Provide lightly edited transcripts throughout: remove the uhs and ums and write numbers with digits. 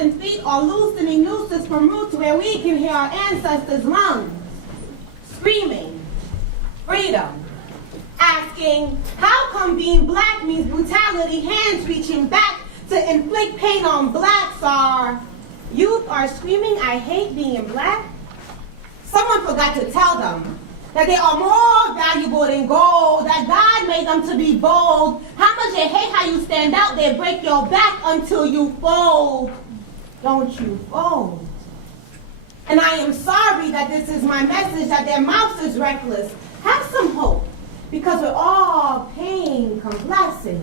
dancing feet or loosening nooses from roots where we can hear our ancestors' lungs screaming freedom, asking how come being black means brutality, hands reaching back to inflict pain on blacks. Our youth are screaming, I hate being black. Someone forgot to tell them that they are more valuable than gold, that God made them to be bold. How much they hate how you stand out, they break your back until you fold. Don't you fold. And I am sorry that this is my message, that their mouth is reckless. Have some hope, because with all pain come blessings.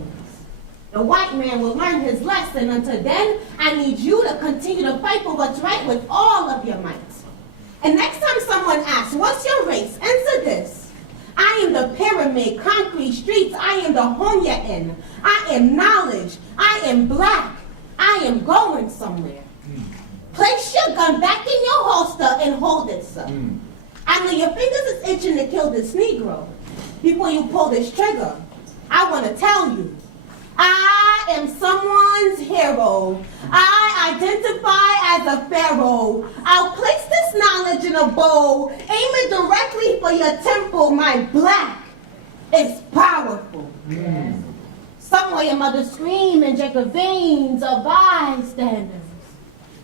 The white man will learn his lesson. Until then, I need you to continue to fight for what's right with all of your might. And next time someone asks, what's your race? Answer this. I am the pyramid, concrete streets. I am the home you're in. I am knowledge. I am black. I am going somewhere. Place your gun back in your holster and hold it, sir. I know your fingers is itching to kill this Negro. Before you pull this trigger, I want to tell you, I am someone's hero. I identify as a pharaoh. I'll place this knowledge in a bowl, aim it directly for your temple. My black is powerful. Yes. Somewhere your mother scream and check the veins of bystanders,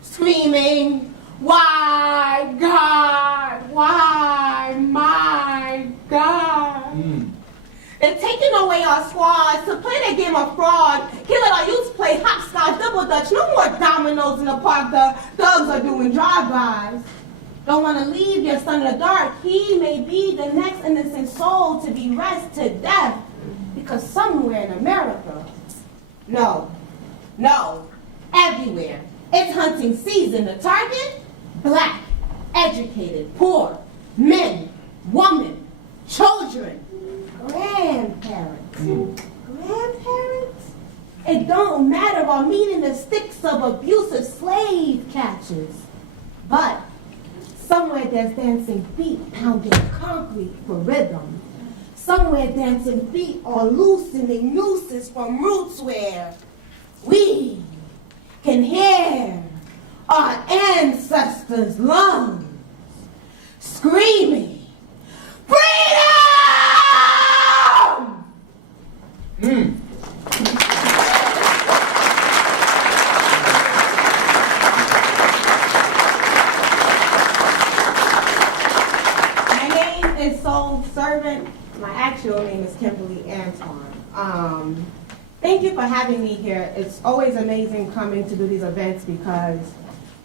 screaming, why God, why my God? They're taking away our squads to play their game of fraud. Here let our youth play hopscotch, double dutch, no more dominoes in the park. The thugs are doing drive-bys. Don't want to leave your son in the dark. He may be the next innocent soul to be rest to death. Because somewhere in America, no, everywhere, it's hunting season. The target, black, educated, poor, men, women, children, grandparents. Grandparents? It don't matter, or meeting the sticks of abusive slave catchers. But somewhere there's dancing feet pounding concrete for rhythm. Somewhere dancing feet are loosening nooses from roots where we can hear our ancestors' lungs screaming, freedom! My name is Soul Servant. My actual name is Kimberly Antoine. Thank you for having me here. It's always amazing coming to do these events because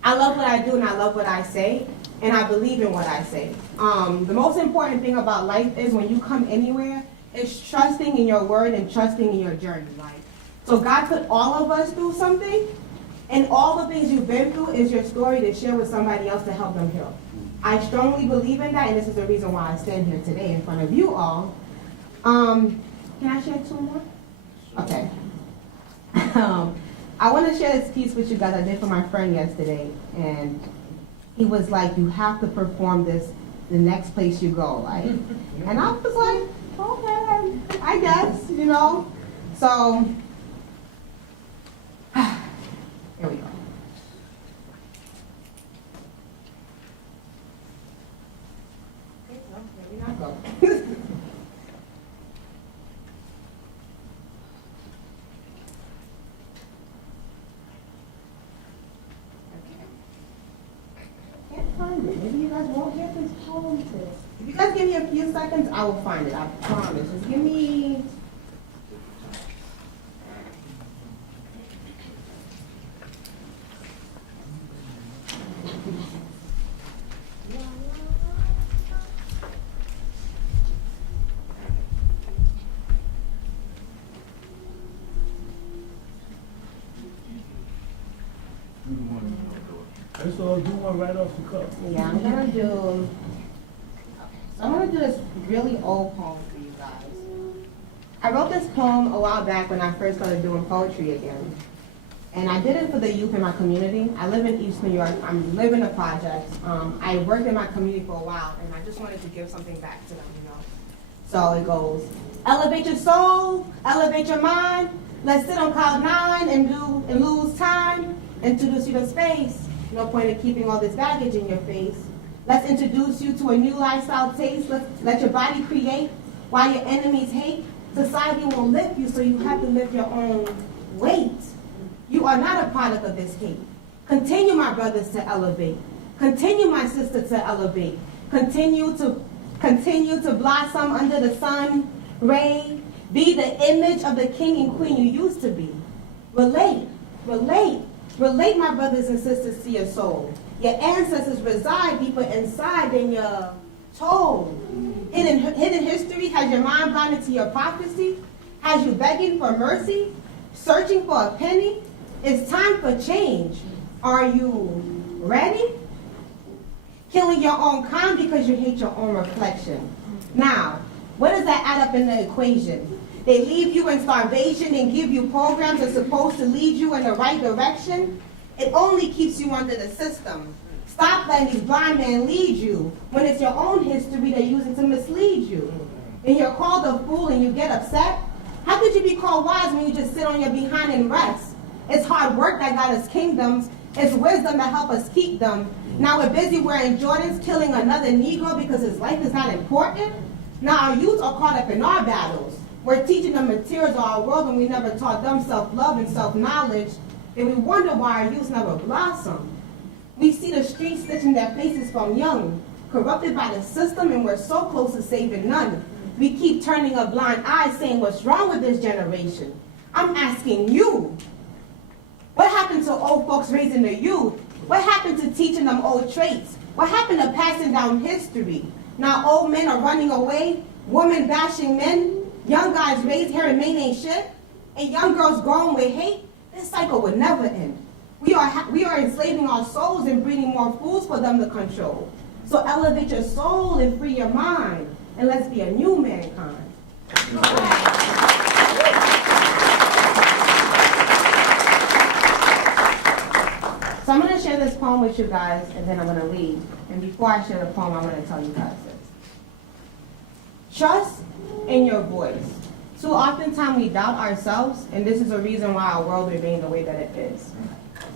I love what I do and I love what I say, and I believe in what I say. The most important thing about life is when you come anywhere, it's trusting in your word and trusting in your journey. So God put all of us through something, and all the things you've been through is your story to share with somebody else to help them heal. I strongly believe in that, and this is the reason why I stand here today in front of you all. Can I share two more? Okay. I want to share this piece with you guys I did for my friend yesterday, and he was like, you have to perform this the next place you go, right? And I was like, okay, I guess, you know. So, here we go. Go. Can't find it. Maybe you guys won't get this poem. If you guys give me a few seconds, I will find it. I promise. Just give me. So do one right off the cuff. Yeah, I'm gonna do. Okay, so I'm gonna do this really old poem for you guys. I wrote this poem a while back when I first started doing poetry again, and I did it for the youth in my community. I live in East New York. I'm living the projects. I worked in my community for a while, and I just wanted to give something back to them, you know. So it goes: elevate your soul, elevate your mind. Let's sit on cloud nine and lose time. introduce you to space. No point in keeping all this baggage in your face. Let's introduce you to a new lifestyle taste. Let your body create while your enemies hate. Society won't lift you, so you have to lift your own weight. You are not a product of this hate. Continue, my brothers, to elevate. Continue, my sister, to elevate. Continue to blossom under the sun ray. Be the image of the king and queen you used to be. Relate, my brothers and sisters, to your soul. Your ancestors reside deeper inside than your told. Hidden history has your mind blinded to your prophecy, has you begging for mercy, searching for a penny. It's time for change. Are you ready? Killing your own kind because you hate your own reflection. Now, what does that add up in the equation? They leave you in starvation and give you programs that's supposed to lead you in the right direction. It only keeps you under the system. Stop letting these blind men lead you when it's your own history they're using to mislead you. And you're called a fool and you get upset. How could you be called wise when you just sit on your behind and rest? It's hard work that got us kingdoms. It's wisdom that help us keep them. Now we're busy wearing Jordans, killing another Negro because his life is not important. Now our youth are caught up in our battles. We're teaching them materials of our world and we never taught them self-love and self-knowledge. And we wonder why our youth never blossom. We see the streets stitching their faces from young, corrupted by the system, and we're so close to saving none. We keep turning a blind eye, saying, what's wrong with this generation? I'm asking you, what happened to old folks raising the youth? What happened to teaching them old traits? What happened to passing down history? Now old men are running away, women bashing men, young guys raised hair and mane ain't shit, and young girls growing with hate. This cycle would never end. We are enslaving our souls and breeding more fools for them to control. So elevate your soul and free your mind, and let's be a new mankind. So I'm going to share this poem with you guys, and then I'm going to leave. And before I share the poem, I'm going to tell you guys this. Trust in your voice. Too oftentimes we doubt ourselves, and this is a reason why our world remains the way that it is.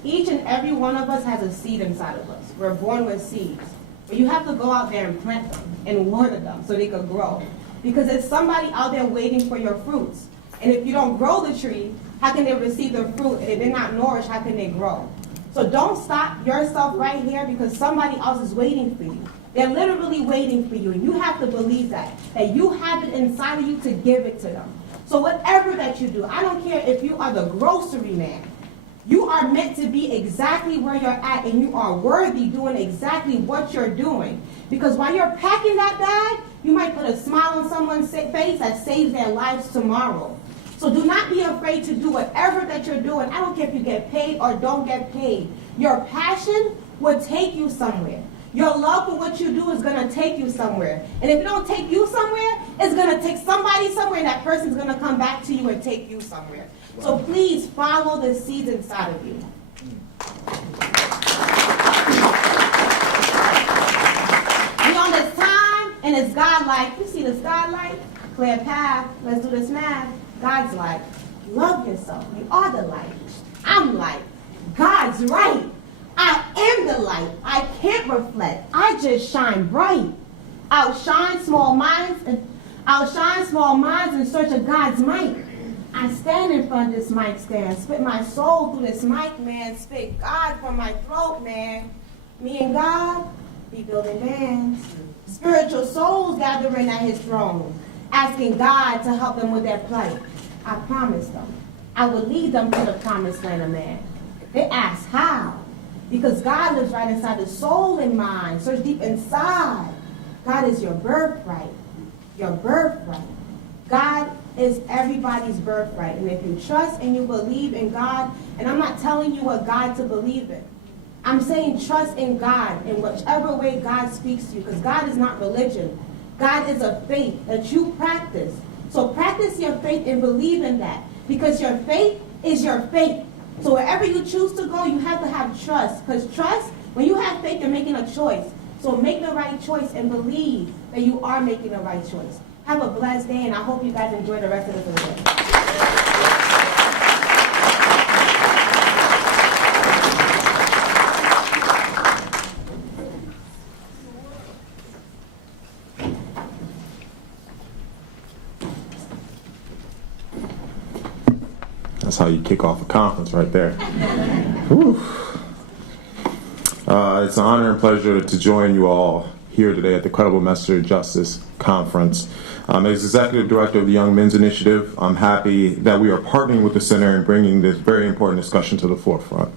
Each and every one of us has a seed inside of us. We're born with seeds. But you have to go out there and plant them and water them so they can grow. Because there's somebody out there waiting for your fruits. And if you don't grow the tree, how can they receive the fruit? And if they're not nourished, how can they grow? So don't stop yourself right here because somebody else is waiting for you. They're literally waiting for you. And you have to believe that you have it inside of you to give it to them. So whatever that you do, I don't care if you are the grocery man. You are meant to be exactly where you're at, and you are worthy doing exactly what you're doing. Because while you're packing that bag, you might put a smile on someone's face that saves their lives tomorrow. So do not be afraid to do whatever that you're doing. I don't care if you get paid or don't get paid. Your passion will take you somewhere. Your love for what you do is going to take you somewhere. And if it don't take you somewhere, it's going to take somebody somewhere, and that person's going to come back to you and take you somewhere. So please follow the seeds inside of you. We on this time, and it's God-like. You see this God-like? Clear path. Let's do this math. God's like. Love yourself. You are the light. I'm light. God's right. I am the light. I can't reflect. I just shine bright. Outshine small minds in search of God's might. I stand in front of this mic stand, spit my soul through this mic, man, spit God from my throat, man. Me and God be building bands. Spiritual souls gathering at his throne, asking God to help them with their plight. I promised them I would lead them to the promised land of man. They ask how? Because God lives right inside the soul and mind. Search deep inside. God is your birthright. Your birthright. God is everybody's birthright. And if you trust and you believe in God, and I'm not telling you what God to believe in. I'm saying trust in God in whichever way God speaks to you, because God is not religion. God is a faith that you practice. So practice your faith and believe in that, because your faith is your faith. So wherever you choose to go, you have to have trust, because trust, when you have faith, you're making a choice. So make the right choice and believe that you are making the right choice. Have a blessed day, and I hope you guys enjoy the rest of the day. That's how you kick off a conference right there. Whew. It's an honor and pleasure to join you all here today at the Credible Messenger of Justice Conference. As Executive Director of the Young Men's Initiative, I'm happy that we are partnering with the Center and bringing this very important discussion to the forefront.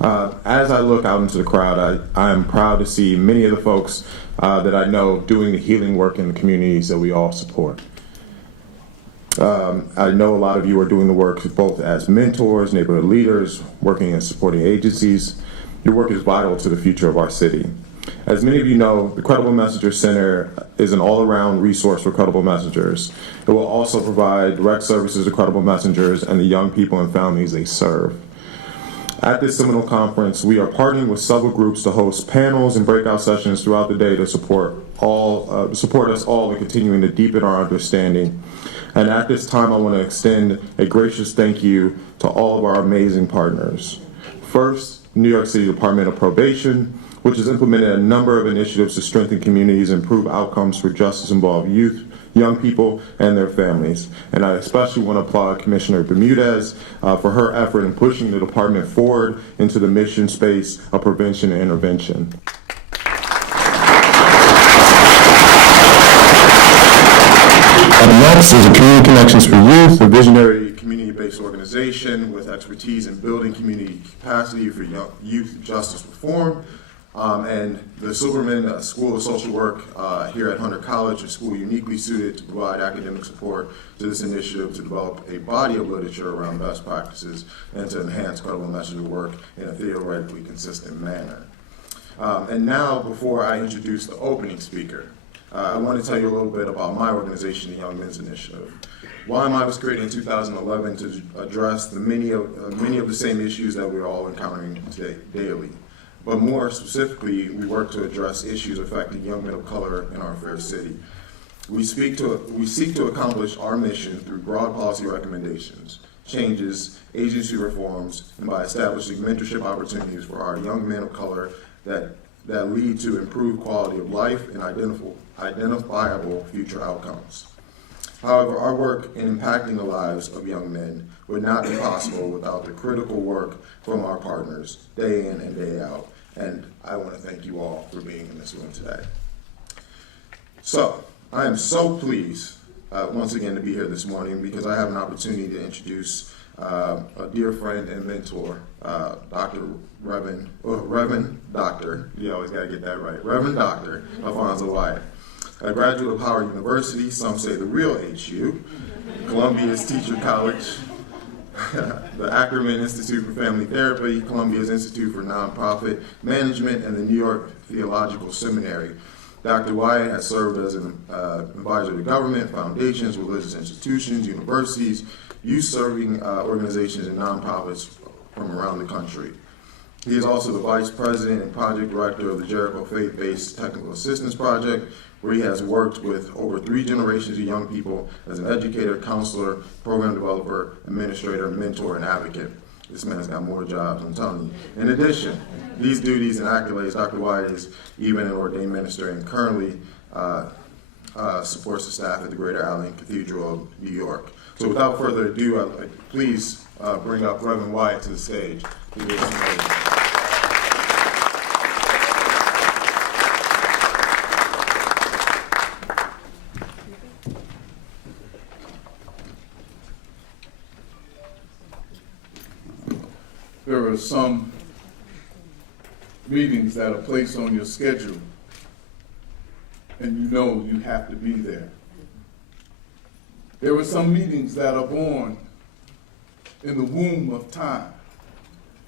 As I look out into the crowd, I am proud to see many of the folks that I know doing the healing work in the communities that we all support. I know a lot of you are doing the work both as mentors, neighborhood leaders, working in supporting agencies. Your work is vital to the future of our city. As many of you know, the Credible Messenger Center is an all-around resource for credible messengers. It will also provide direct services to credible messengers and the young people and families they serve. At this seminal conference, we are partnering with several groups to host panels and breakout sessions throughout the day to support us all in continuing to deepen our understanding. And at this time, I want to extend a gracious thank you to all of our amazing partners. First, New York City Department of Probation, which has implemented a number of initiatives to strengthen communities and improve outcomes for justice-involved youth, young people, and their families. And I especially want to applaud Commissioner Bermudez for her effort in pushing the department forward into the mission space of prevention and intervention. Next is a Community Connections for Youth, a visionary community-based organization with expertise in building community capacity for youth justice reform. And the Silverman School of Social Work here at Hunter College, a school uniquely suited to provide academic support to this initiative to develop a body of literature around best practices and to enhance credible messenger work in a theoretically consistent manner. And now, before I introduce the opening speaker, I want to tell you a little bit about my organization, the Young Men's Initiative. YMI was created in 2011 to address many of the same issues that we're all encountering today daily. But more specifically, we work to address issues affecting young men of color in our fair city. We seek to accomplish our mission through broad policy recommendations, changes, agency reforms, and by establishing mentorship opportunities for our young men of color that lead to improved quality of life and identifiable future outcomes. However, our work in impacting the lives of young men would not be possible without the critical work from our partners day in and day out. And I want to thank you all for being in this room today. So, I am so pleased once again to be here this morning because I have an opportunity to introduce a dear friend and mentor, Reverend Dr. You always got to get that right, Reverend Dr. Alfonso Wyatt. A graduate of Howard University, some say the real HU, Columbia's Teacher College, the Ackerman Institute for Family Therapy, Columbia's Institute for Nonprofit Management, and the New York Theological Seminary. Dr. Wyatt has served as an advisor to government, foundations, religious institutions, universities, youth-serving organizations, and nonprofits from around the country. He is also the Vice President and Project Director of the Jericho Faith-Based Technical Assistance Project, where he has worked with over 3 generations of young people as an educator, counselor, program developer, administrator, mentor, and advocate. This man's got more jobs, I'm telling you. In addition, these duties and accolades, Dr. Wyatt is even an ordained minister and currently supports the staff at the Greater Allen Cathedral of New York. So without further ado, I'd like please bring up Reverend Wyatt to the stage. There are some meetings that are placed on your schedule, and you know you have to be there. There are some meetings that are born in the womb of time,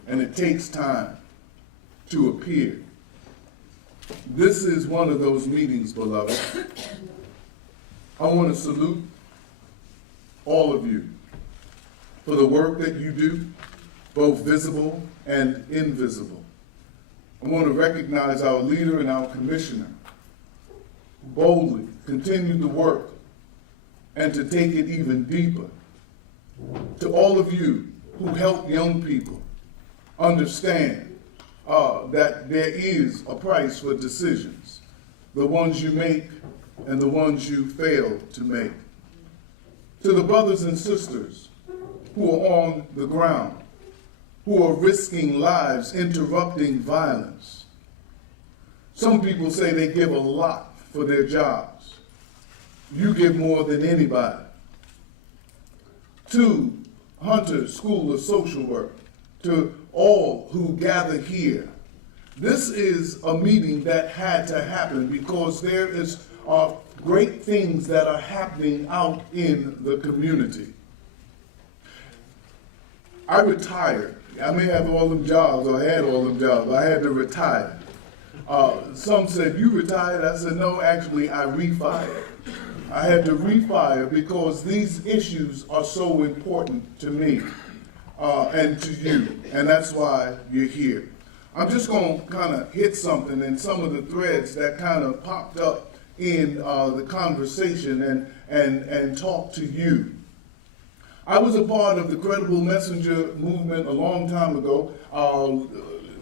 and it takes time to appear. This is one of those meetings, beloved. I want to salute all of you for the work that you do, both visible and invisible. I want to recognize our leader and our commissioner who boldly continued the work and to take it even deeper. To all of you who help young people understand that there is a price for decisions, the ones you make and the ones you fail to make. To the brothers and sisters who are on the ground, who are risking lives, interrupting violence. Some people say they give a lot for their jobs. You give more than anybody. To Hunter School of Social Work, to all who gather here, this is a meeting that had to happen because there are great things that are happening out in the community. I retired. I may have all them jobs, or I had all them jobs. I had to retire. Some said, "You retired?" I said, "No, actually, I refired." I had to refire because these issues are so important to me and to you, and that's why you're here. I'm just going to kind of hit something in some of the threads that kind of popped up in the conversation and talk to you. I was a part of the Credible Messenger movement a long time ago.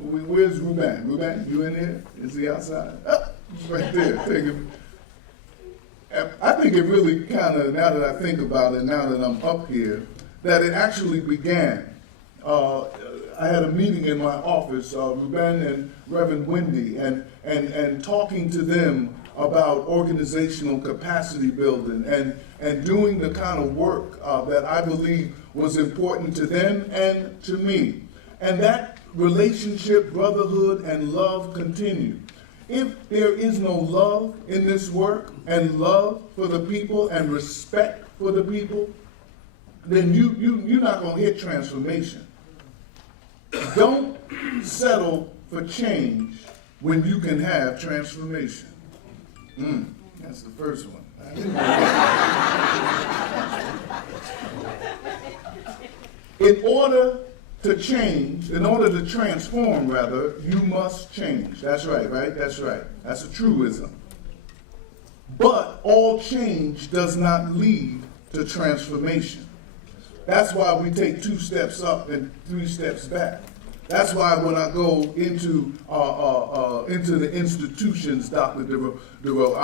Where's Ruben? Ruben, you in there? Is he outside? Oh, he's right there. I think it really kind of, now that I think about it, now that I'm up here, that it actually began. I had a meeting in my office, Ruben and Reverend Wendy, and talking to them about organizational capacity building and doing the kind of work that I believe was important to them and to me. And that relationship, brotherhood, and love continued. If there is no love in this work and love for the people and respect for the people, then you're not going to hit transformation. Don't settle for change when you can have transformation. That's the first one. In order to change, in order to transform, rather, you must change. That's right, right? That's right. That's a truism. But all change does not lead to transformation. That's why we take 2 steps up and 3 steps back. That's why when I go into the institutions, Dr. DeRoe,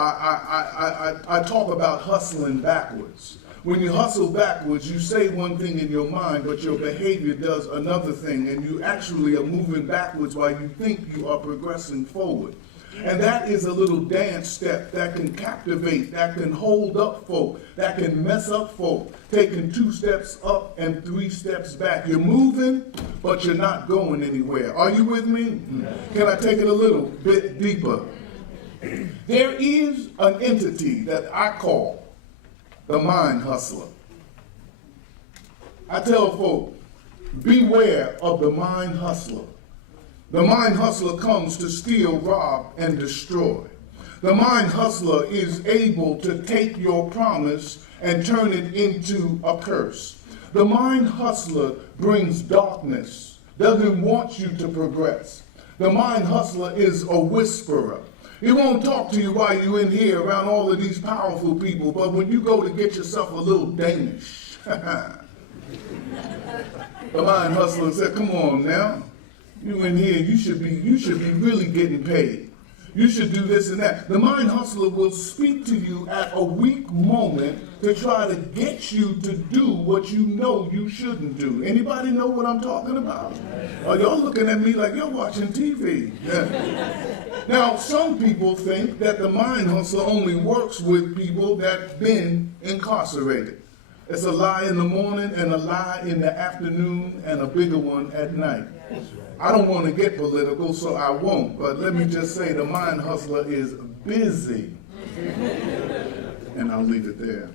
I talk about hustling backwards. When you hustle backwards, you say one thing in your mind, but your behavior does another thing, and you actually are moving backwards while you think you are progressing forward. And that is a little dance step that can captivate, that can hold up folk, that can mess up folk, taking 2 steps up and 3 steps back. You're moving, but you're not going anywhere. Are you with me? Can I take it a little bit deeper? There is an entity that I call the mind hustler. I tell folk, beware of the mind hustler. The mind hustler comes to steal, rob, and destroy. The mind hustler is able to take your promise and turn it into a curse. The mind hustler brings darkness, doesn't want you to progress. The mind hustler is a whisperer. He won't talk to you while you're in here around all of these powerful people, but when you go to get yourself a little Danish, the mind hustler said, "Come on now. You in here, you should be really getting paid. You should do this and that." The mind hustler will speak to you at a weak moment to try to get you to do what you know you shouldn't do. Anybody know what I'm talking about? Or y'all looking at me like you're watching TV. Yeah. Now, some people think that the mind hustler only works with people that've been incarcerated. It's a lie in the morning and a lie in the afternoon and a bigger one at night. I don't want to get political, so I won't, but let me just say the mind hustler is busy. And I'll leave it there.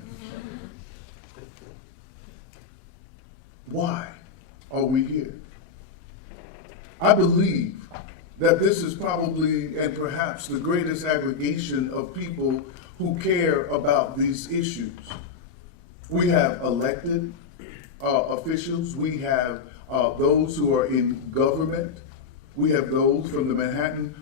Why are we here? I believe that this is probably and perhaps the greatest aggregation of people who care about these issues. We have elected officials. We have those who are in government. We have those from the Manhattan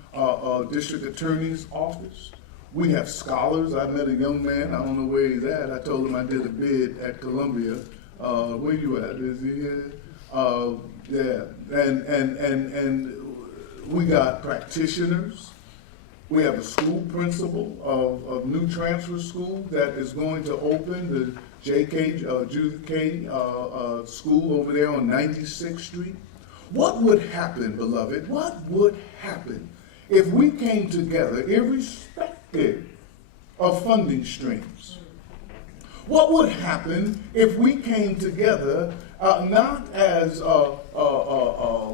District Attorney's Office. We have scholars. I met a young man. I don't know where he's at. I told him I did a bid at Columbia. Where you at? Is he here? Yeah. And we got practitioners. We have a school principal of new transfer school that is going to open, the Judith K. school over there on 96th Street. What would happen, beloved, what would happen if we came together irrespective of funding streams? What would happen if we came together not as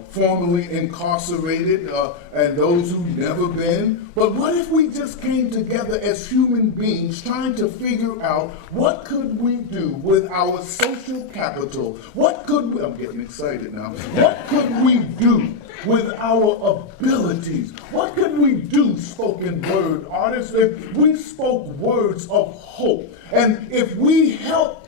formerly incarcerated and those who've never been, but what if we just came together as human beings trying to figure out what could we do with our social capital? What could we, I'm getting excited now, what could we do with our abilities? What could we do, spoken word artists, if we spoke words of hope? And if we help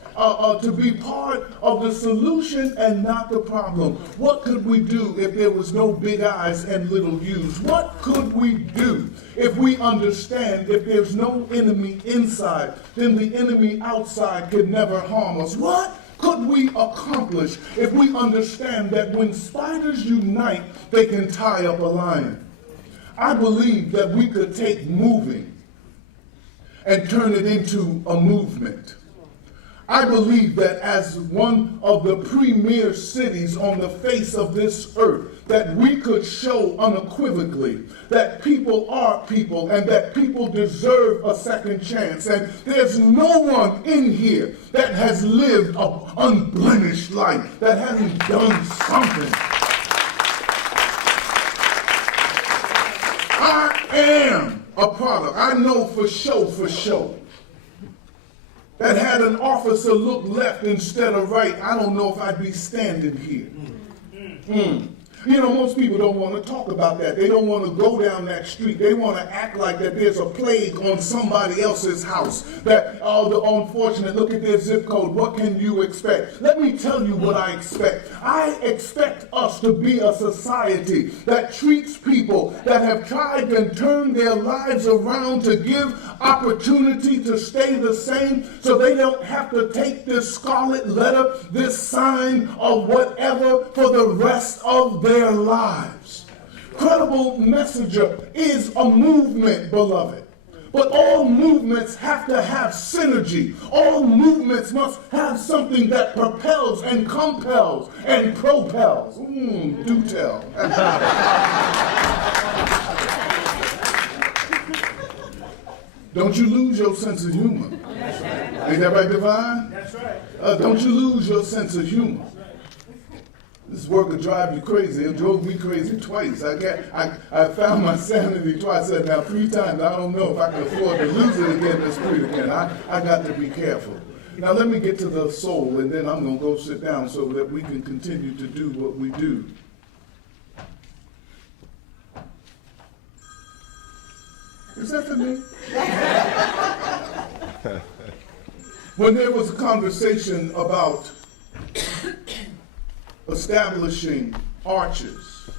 to be part of the solution and not the problem? What could we do if there was no big I's and little U's? What could we do if we understand if there's no enemy inside, then the enemy outside could never harm us? What could we accomplish if we understand that when spiders unite, they can tie up a lion? I believe that we could take moving and turn it into a movement. I believe that as one of the premier cities on the face of this earth, that we could show unequivocally that people are people and that people deserve a second chance. And there's no one in here that has lived an unblemished life, that hasn't done something. I am a product, I know for sure, that had an officer look left instead of right, I don't know if I'd be standing here. You know, most people don't want to talk about that. They don't want to go down that street. They want to act like that there's a plague on somebody else's house. That, oh, the unfortunate, look at their zip code. What can you expect? Let me tell you what I expect. I expect us to be a society that treats people that have tried and turned their lives around to give opportunity to stay the same so they don't have to take this scarlet letter, this sign of whatever for the rest of their lives. Credible Messenger is a movement, beloved. But all movements have to have synergy. All movements must have something that propels and compels and propels. Do tell. Don't you lose your sense of humor. Ain't that right, Divine? That's right. Don't you lose your sense of humor. This work will drive you crazy. It drove me crazy twice. I found my sanity twice. I said, now 3 times. I don't know if I can afford to lose it again this street again. I got to be careful. Now let me get to the soul, and then I'm going to go sit down so that we can continue to do what we do. Is that for me? When there was a conversation about establishing arches,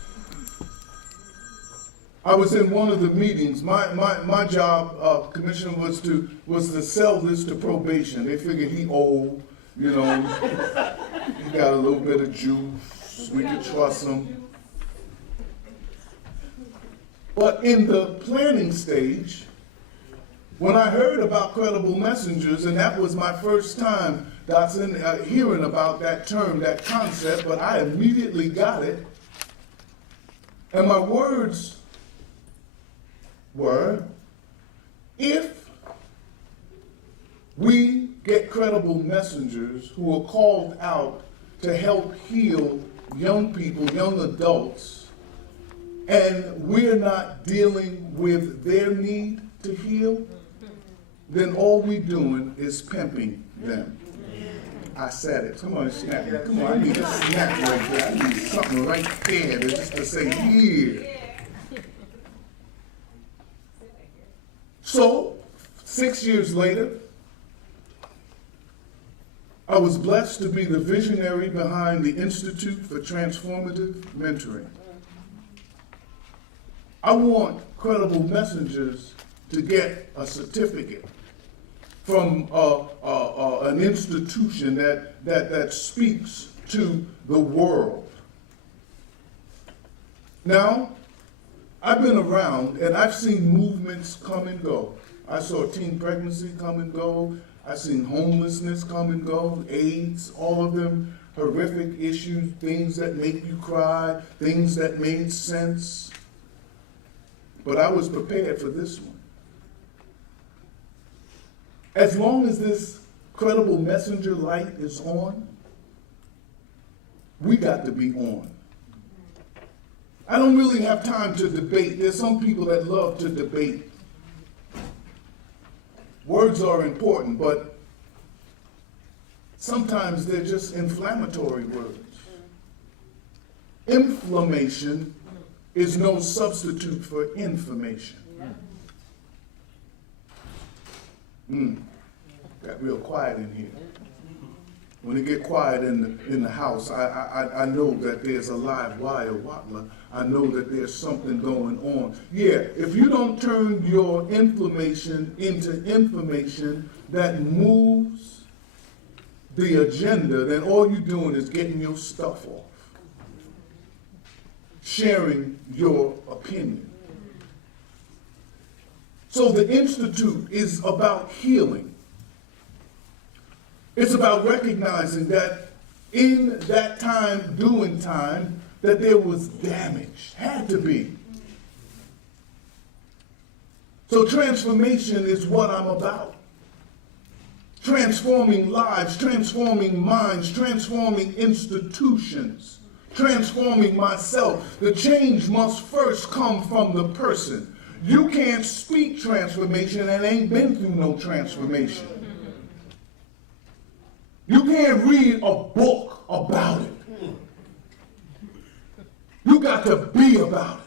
I was in one of the meetings. My job, Commissioner, was to sell this to probation. They figured he old, you know, he got a little bit of juice, we could trust him. But in the planning stage, when I heard about credible messengers, and that was my first time, Dotson, hearing about that term, that concept, but I immediately got it. And my words were, if we get credible messengers who are called out to help heal young people, young adults, and we're not dealing with their need to heal, then all we're doing is pimping them. I said it. Come on, snap me. Come on, I need a snap right there. I need something right there just to say, here. So, 6 years later, I was blessed to be the visionary behind the Institute for Transformative Mentoring. I want credible messengers to get a certificate from an institution that speaks to the world. Now, I've been around and I've seen movements come and go. I saw teen pregnancy come and go. I've seen homelessness come and go, AIDS, all of them horrific issues, things that make you cry, things that made sense. But I was prepared for this one. As long as this credible messenger light is on, we got to be on. I don't really have time to debate. There's some people that love to debate. Words are important, but sometimes they're just inflammatory words. Inflammation is no substitute for information. Got real quiet in here. When it get quiet in the house, I know that there's a live wire, Watla. I know that there's something going on. Yeah, if you don't turn your inflammation into information that moves the agenda, then all you're doing is getting your stuff off, sharing your opinion. So the Institute is about healing. It's about recognizing that in that time, doing time, that there was damage, had to be. So transformation is what I'm about. Transforming lives, transforming minds, transforming institutions, transforming myself. The change must first come from the person. You can't speak transformation and ain't been through no transformation. You can't read a book about it. You got to be about it.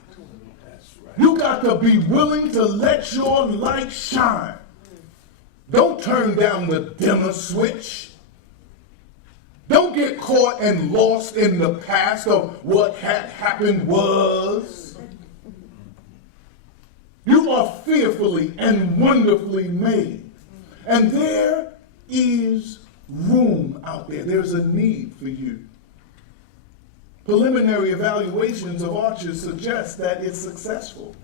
You got to be willing to let your light shine. Don't turn down the dimmer switch. Don't get caught and lost in the past of what had happened was. You are fearfully and wonderfully made. And there is room out there. There's a need for you. Preliminary evaluations of Arches suggest that it's successful.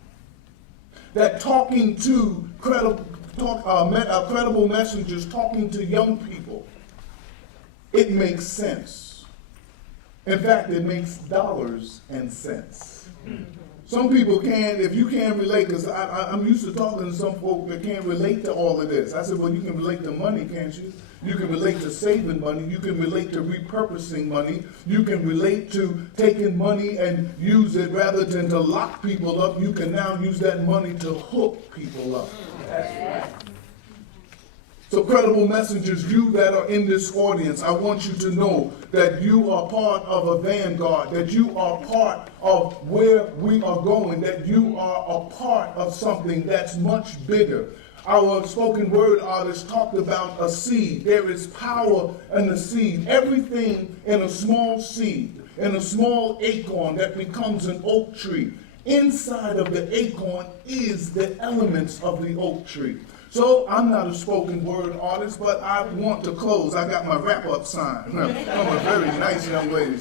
That talking to credible messengers, talking to young people, it makes sense. In fact, it makes dollars and cents. Some people can't, if you can't relate, because I'm used to talking to some folk that can't relate to all of this. I said, well, you can relate to money, can't you? You can relate to saving money. You can relate to repurposing money. You can relate to taking money and use it rather than to lock people up. You can now use that money to hook people up. That's right. So credible messengers, you that are in this audience, I want you to know that you are part of a vanguard, that you are part of where we are going, that you are a part of something that's much bigger. Our spoken word artist talked about a seed. There is power in the seed. Everything in a small seed, in a small acorn that becomes an oak tree. Inside of the acorn is the elements of the oak tree. So I'm not a spoken word artist, but I want to close. I got my wrap-up sign. I'm a very nice young lady.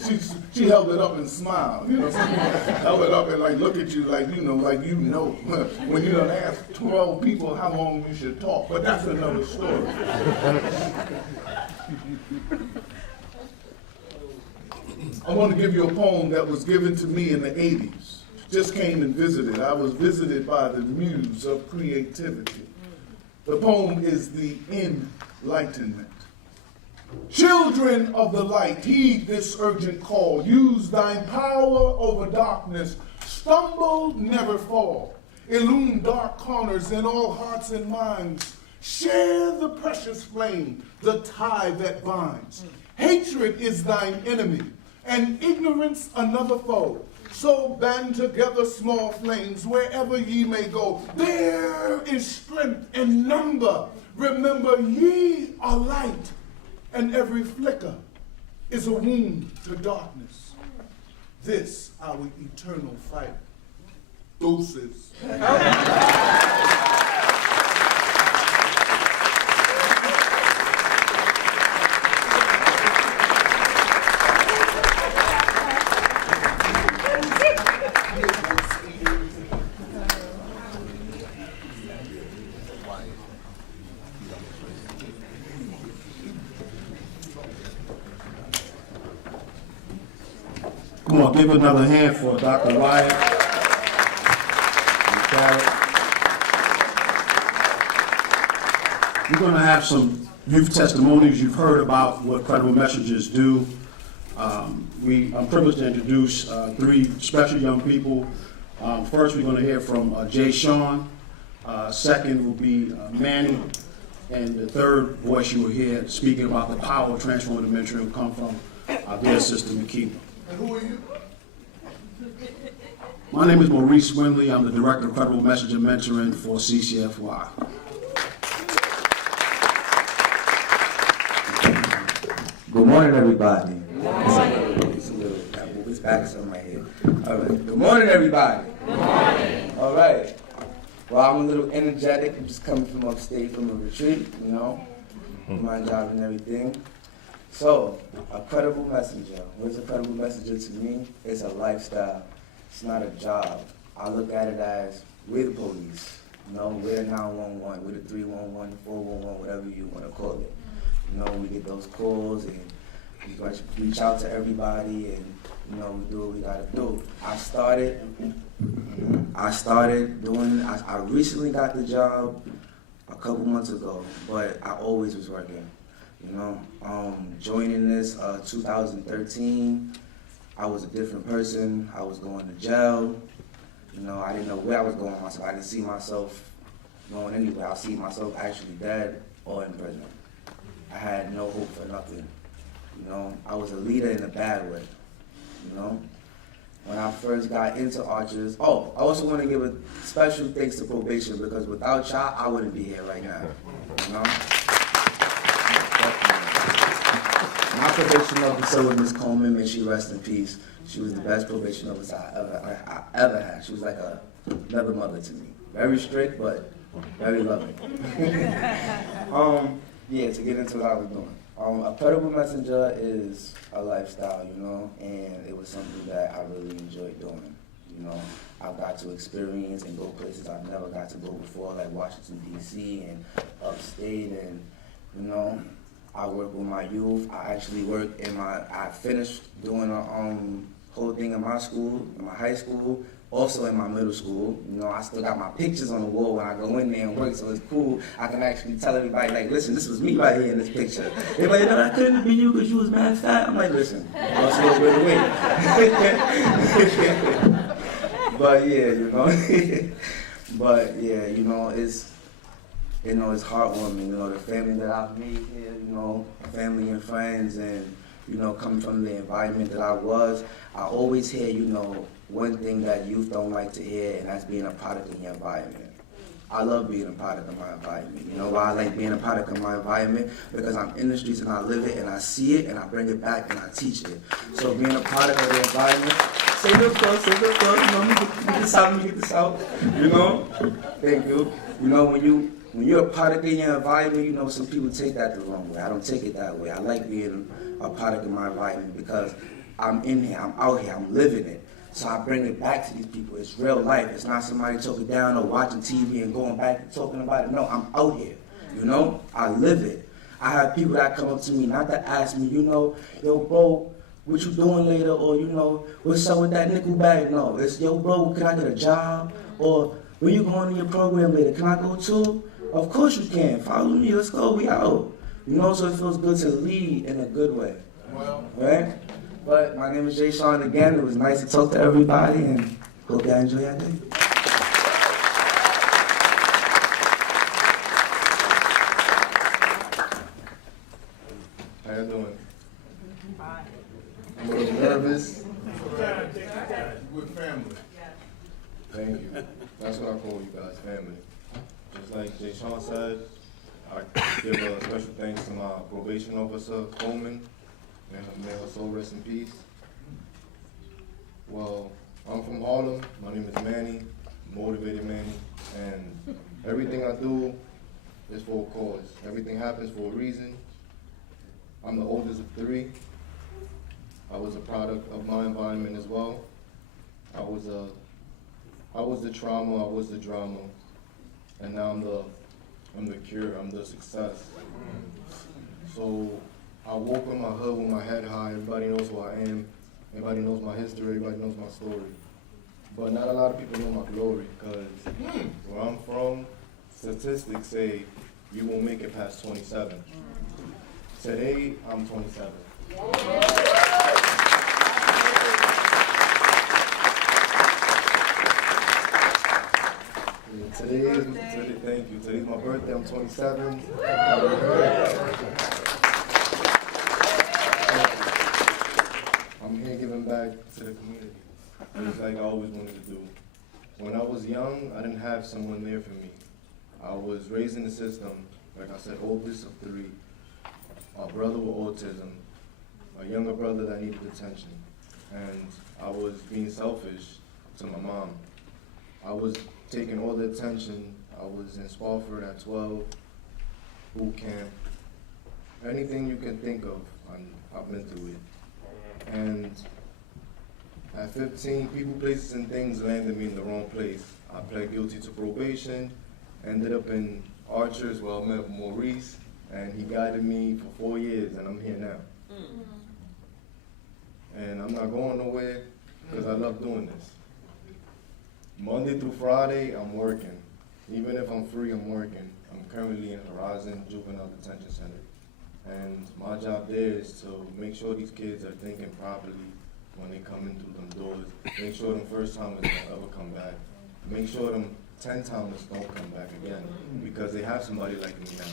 She held it up and smiled. You know, held it up and look at you like you know. When you done ask 12 people how long you should talk, but that's another story. I want to give you a poem that was given to me in the 80s. Just came and visited. I was visited by the muse of creativity. The poem is The Enlightenment. Children of the light, heed this urgent call. Use thine power over darkness. Stumble, never fall. Illume dark corners in all hearts and minds. Share the precious flame, the tie that binds. Hatred is thine enemy, and ignorance another foe. So band together small flames wherever ye may go. There is strength in number. Remember, ye are light, and every flicker is a wound to darkness. This our eternal fight. Doses. give another hand for Dr. Wyatt and Carrot. We're going to have some youth testimonies. You've heard about what Credible Messages do. I'm privileged to introduce three special young people. First, we're going to hear from Jay Sean. Second will be Manny. And the third voice you will hear speaking about the power of transformative mentoring will come from our dear sister, Makina. And who are you? My name is Maurice Winley. I'm the Director of Credible Message and Mentoring for CCFY. Good morning, everybody. It's a little, it's back on my head. All right. Good morning, everybody. Good morning. All right. Well, I'm a little energetic. I'm just coming from upstate from a retreat, you know, my job and everything. So, a credible messenger. What's a credible messenger to me? It's a lifestyle. It's not a job. I look at it as we're the police. You know, we're 911, we're the 311, 411, whatever you want to call it. You know, we get those calls and we reach out to everybody and, you know, we do what we gotta do. I recently got the job a couple months ago, but I always was working, you know. Joining this 2013, I was a different person. I was going to jail. You know, I didn't know where I was going myself. I didn't see myself going anywhere. I see myself actually dead or in prison. I had no hope for nothing. You know, I was a leader in a bad way. You know, when I first got into Archers. Oh, I also want to give a special thanks to probation because without y'all, I wouldn't be here right now. You know, my probation officer was Miss Coleman. May she rest in peace. She was the best probation officer I ever had. She was like another mother to me. Very strict, but very loving. Yeah, to get into what I was doing. A credible messenger is a lifestyle, you know, and it was something that I really enjoyed doing. You know, I got to experience and go places I've never got to go before, like Washington, D.C. and upstate, and, you know, I work with my youth. I actually work I finished doing a whole thing in my school, in my high school, also in my middle school. You know, I still got my pictures on the wall when I go in there and work, so it's cool. I can actually tell everybody, like, listen, this was me right here in this picture. They're like, no, that couldn't have been you because you was mad fat. I'm like, listen, I'll still wait. But yeah, you know, but yeah, you know, it's heartwarming, you know, the family that I've made here, you know, family and friends, and, you know, coming from the environment that I was, I always hear, you know, one thing that youth don't like to hear, and that's being a product of your environment. I love being a product of my environment. You know why I like being a product of my environment? Because I'm in the streets and I live it and I see it and I bring it back and I teach it. So being a product of the environment, say the stuff, you know, let me get this out, you know? Thank you. You know, when you're a product of your environment, you know, some people take that the wrong way. I don't take it that way. I like being a product of my environment because I'm in here, I'm out here, I'm living it. So I bring it back to these people. It's real life. It's not somebody talking down or watching TV and going back and talking about it. No, I'm out here, you know? I live it. I have people that come up to me, not to ask me, you know, yo, bro, what you doing later? Or, you know, what's up with that nickel bag? No, it's, yo, bro, can I get a job? Or, when you going to your program later, can I go too? Of course you can. Follow me, let's go, we out. You know, so it feels good to lead in a good way, right? But my name is Jay Sean again. It was nice to talk to everybody, and hope y'all enjoy your day. How you doing? I'm a little nervous. With family. Thank you. That's what I call you guys, family. Just like Jay Sean said, I give a special thanks to my probation officer, Coleman. May her soul rest in peace. Well, I'm from Harlem. My name is Manny, Motivated Manny, and everything I do is for a cause. Everything happens for a reason. I'm the oldest of three. I was a product of my environment as well. I was the trauma, I was the drama, and now I'm the cure, I'm the success. So I woke in my hood with my head high, everybody knows who I am, Everybody knows my history, everybody knows my story. But not a lot of people know my glory, because where I'm from, statistics say you won't make it past 27. Today, I'm 27. Thank you. Today's my birthday, I'm 27. I'm here giving back to the community, just like I always wanted to do. When I was young, I didn't have someone there for me. I was raised in the system, like I said, oldest of 3. A brother with autism, a younger brother that needed attention, and I was being selfish to my mom. I was taking all the attention. I was in Spofford at 12, boot camp, anything you can think of, I've been through it. And at 15, people, places, and things landed me in the wrong place. I pled guilty to probation, ended up in Archers where I met Maurice, and he guided me for 4 years, and I'm here now. And I'm not going nowhere because I love doing this. Monday through Friday, I'm working. Even if I'm free, I'm working. I'm currently in Horizon Juvenile Detention Center. And my job there is to make sure these kids are thinking properly when they come in through them doors. Make sure them first timers don't ever come back. Make sure them 10 timers don't come back again, because they have somebody like me now.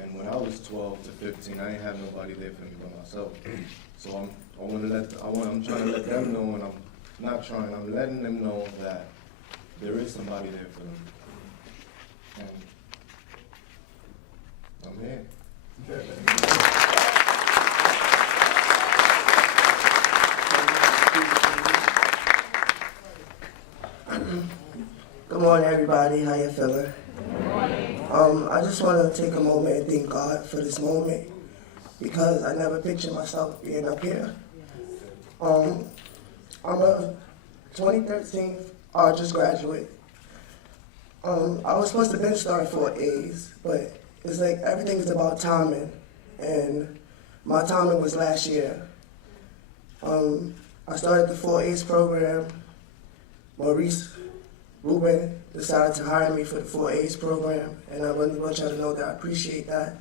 And when I was 12 to 15, I didn't have nobody there for me but myself. So I'm trying to let them know, and I'm letting them know that there is somebody there for them. And I'm here. Good morning, everybody. How you feeling? I just want to take a moment and thank God for this moment, because I never pictured myself being up here. I'm a 2013 Archers graduate. I was supposed to have been starting 4As, but it's like everything's about timing, and my timing was last year. I started the 4As program. Maurice Ruben decided to hire me for the 4As program, and I really want y'all to know that I appreciate that.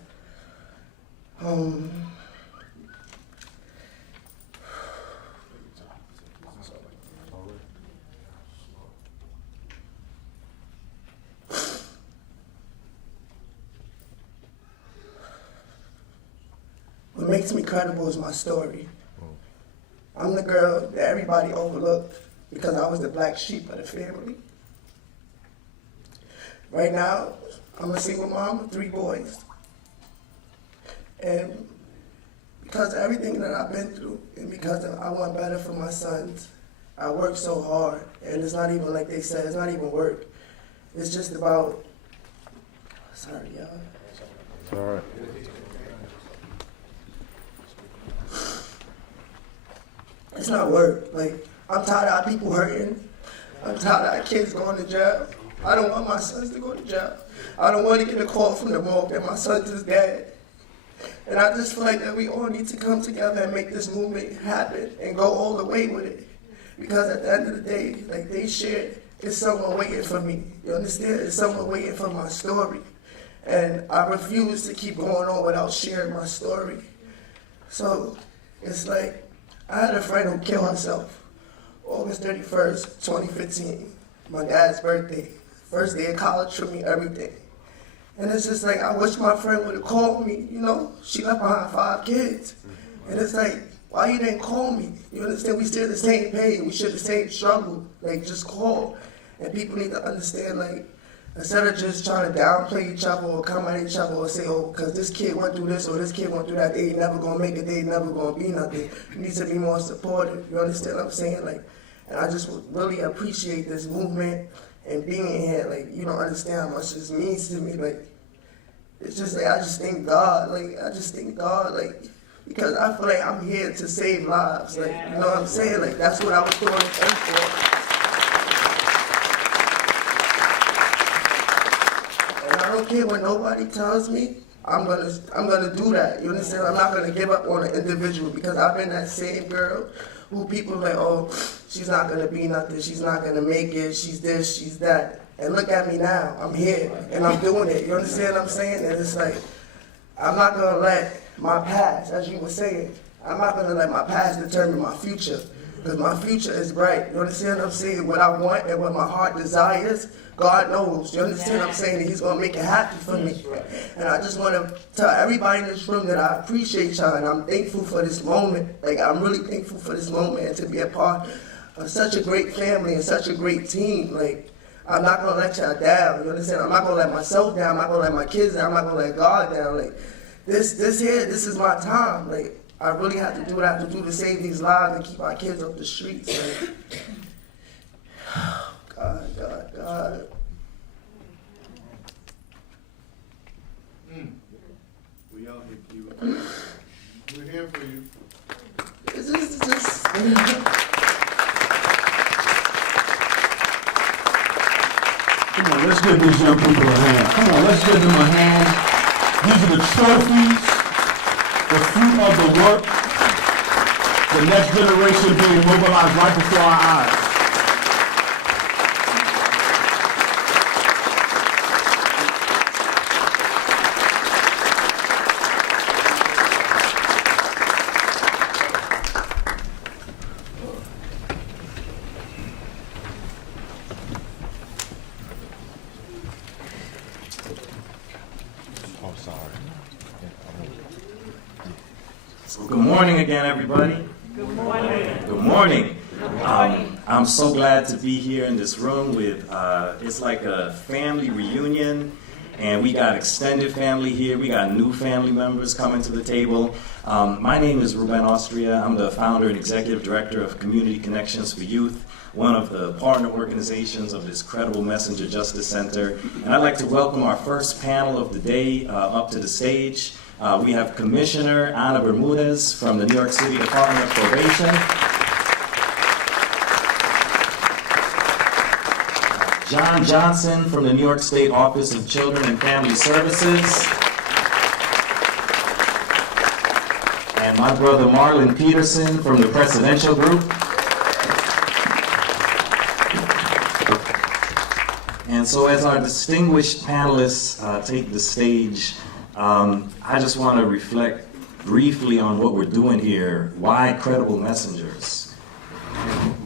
What makes me credible is my story. I'm the girl that everybody overlooked because I was the black sheep of the family. Right now, I'm a single mom with 3 boys. And because of everything that I've been through, and because I want better for my sons, I work so hard. And it's not even like they said, it's not even work. It's just about, sorry, y'all. It's all right. It's not work. Like, I'm tired of our people hurting. I'm tired of our kids going to jail. I don't want my sons to go to jail. I don't want to get a call from the morgue that my son is dead. And I just feel like that we all need to come together and make this movement happen and go all the way with it. Because at the end of the day, like they shared, it's someone waiting for me. You understand? It's someone waiting for my story. And I refuse to keep going on without sharing my story. So it's like, I had a friend who killed herself August 31st, 2015, my dad's birthday. First day of college for me, everything. And it's just like, I wish my friend would have called me, you know? She left behind 5 kids. And it's like, why you didn't call me? You understand? We share the same pain, we share the same struggle. Like, just call. And people need to understand, like, instead of just trying to downplay each other or come at each other or say, oh, because this kid went through this or this kid went through that, they ain't never going to make it, they ain't never going to be nothing. You need to be more supportive. You understand what I'm saying? Like, and I just really appreciate this movement and being in here. Like, you don't understand how much this means to me. Like, it's just like, I just thank God. Like, I just thank God. Like, because I feel like I'm here to save lives. Like, you know what I'm saying? Like, that's what I was doing this thing for. I don't care what nobody tells me, I'm gonna do that. You understand? I'm not gonna give up on an individual because I've been that same girl who people like, oh, she's not gonna be nothing, she's not gonna make it, she's this, she's that. And look at me now, I'm here, and I'm doing it, you understand what I'm saying? And it's like, I'm not gonna let my past, as you were saying, I'm not gonna let my past determine my future, because my future is bright, you understand what I'm saying? What I want and what my heart desires, God knows, you understand what I'm saying? And He's gonna make it happen for me. And I just wanna tell everybody in this room that I appreciate y'all, and I'm thankful for this moment. Like, I'm really thankful for this moment and to be a part of such a great family and such a great team. Like, I'm not gonna let y'all down, you understand? I'm not gonna let myself down, I'm not gonna let my kids down, I'm not gonna let God down. Like, this is my time. Like, I really have to do what I have to do to save these lives and keep our kids off the streets. Like, God. We out here for you. We're here for you. It's just Come on, let's give these young people a hand. Come on, let's give them a hand. These are the trophies, the fruit of the work, the next generation being mobilized right before our eyes. Good morning again, everybody. Good morning. Good morning. I'm so glad to be here in this room with, it's like a family reunion, and we got extended family here. We got new family members coming to the table. My name is Ruben Austria. I'm the founder and executive director of Community Connections for Youth, one of the partner organizations of this Credible Messenger Justice Center. And I'd like to welcome our first panel of the day up to the stage. We have Commissioner Ana Bermudez from the New York City Department of Probation. John Johnson from the New York State Office of Children and Family Services. And my brother Marlon Peterson from the Presidential Group. And so as our distinguished panelists take the stage, I just want to reflect briefly on what we're doing here. Why credible messengers?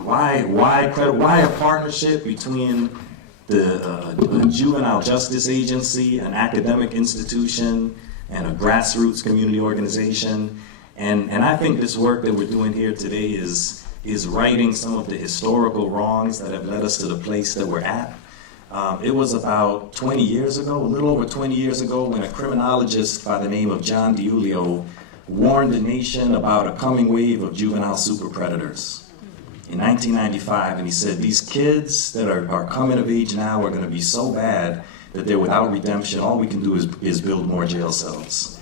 Why a partnership between the juvenile justice agency, an academic institution, and a grassroots community organization? And I think this work that we're doing here today is righting some of the historical wrongs that have led us to the place that we're at. It was about 20 years ago, a little over 20 years ago, when a criminologist by the name of John DiIulio warned the nation about a coming wave of juvenile super predators in 1995. And he said, these kids that are coming of age now are going to be so bad that they're without redemption. All we can do is build more jail cells.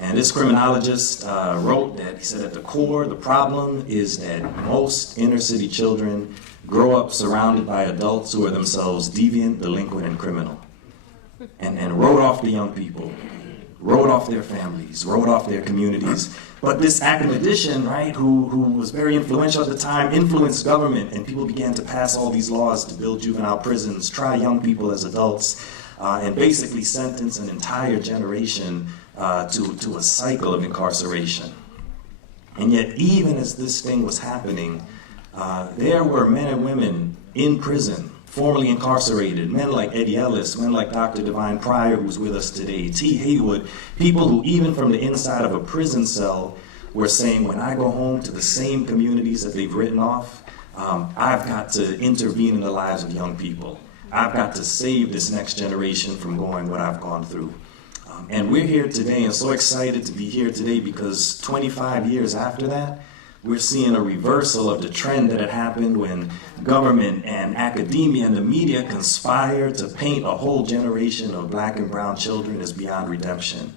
And this criminologist wrote that, he said, at the core, the problem is that most inner city children grow up surrounded by adults who are themselves deviant, delinquent, and criminal. And wrote off the young people, wrote off their families, wrote off their communities. But this academician, right, who was very influential at the time, influenced government, and people began to pass all these laws to build juvenile prisons, try young people as adults, and basically sentence an entire generation to a cycle of incarceration. And yet, even as this thing was happening, there were men and women in prison, formerly incarcerated, men like Eddie Ellis, men like Dr. Divine Pryor, who's with us today, T. Haywood, people who even from the inside of a prison cell were saying, when I go home to the same communities that they've written off, I've got to intervene in the lives of young people. I've got to save this next generation from going what I've gone through. And we're here today and so excited to be here today because 25 years after that, we're seeing a reversal of the trend that had happened when government and academia and the media conspired to paint a whole generation of black and brown children as beyond redemption.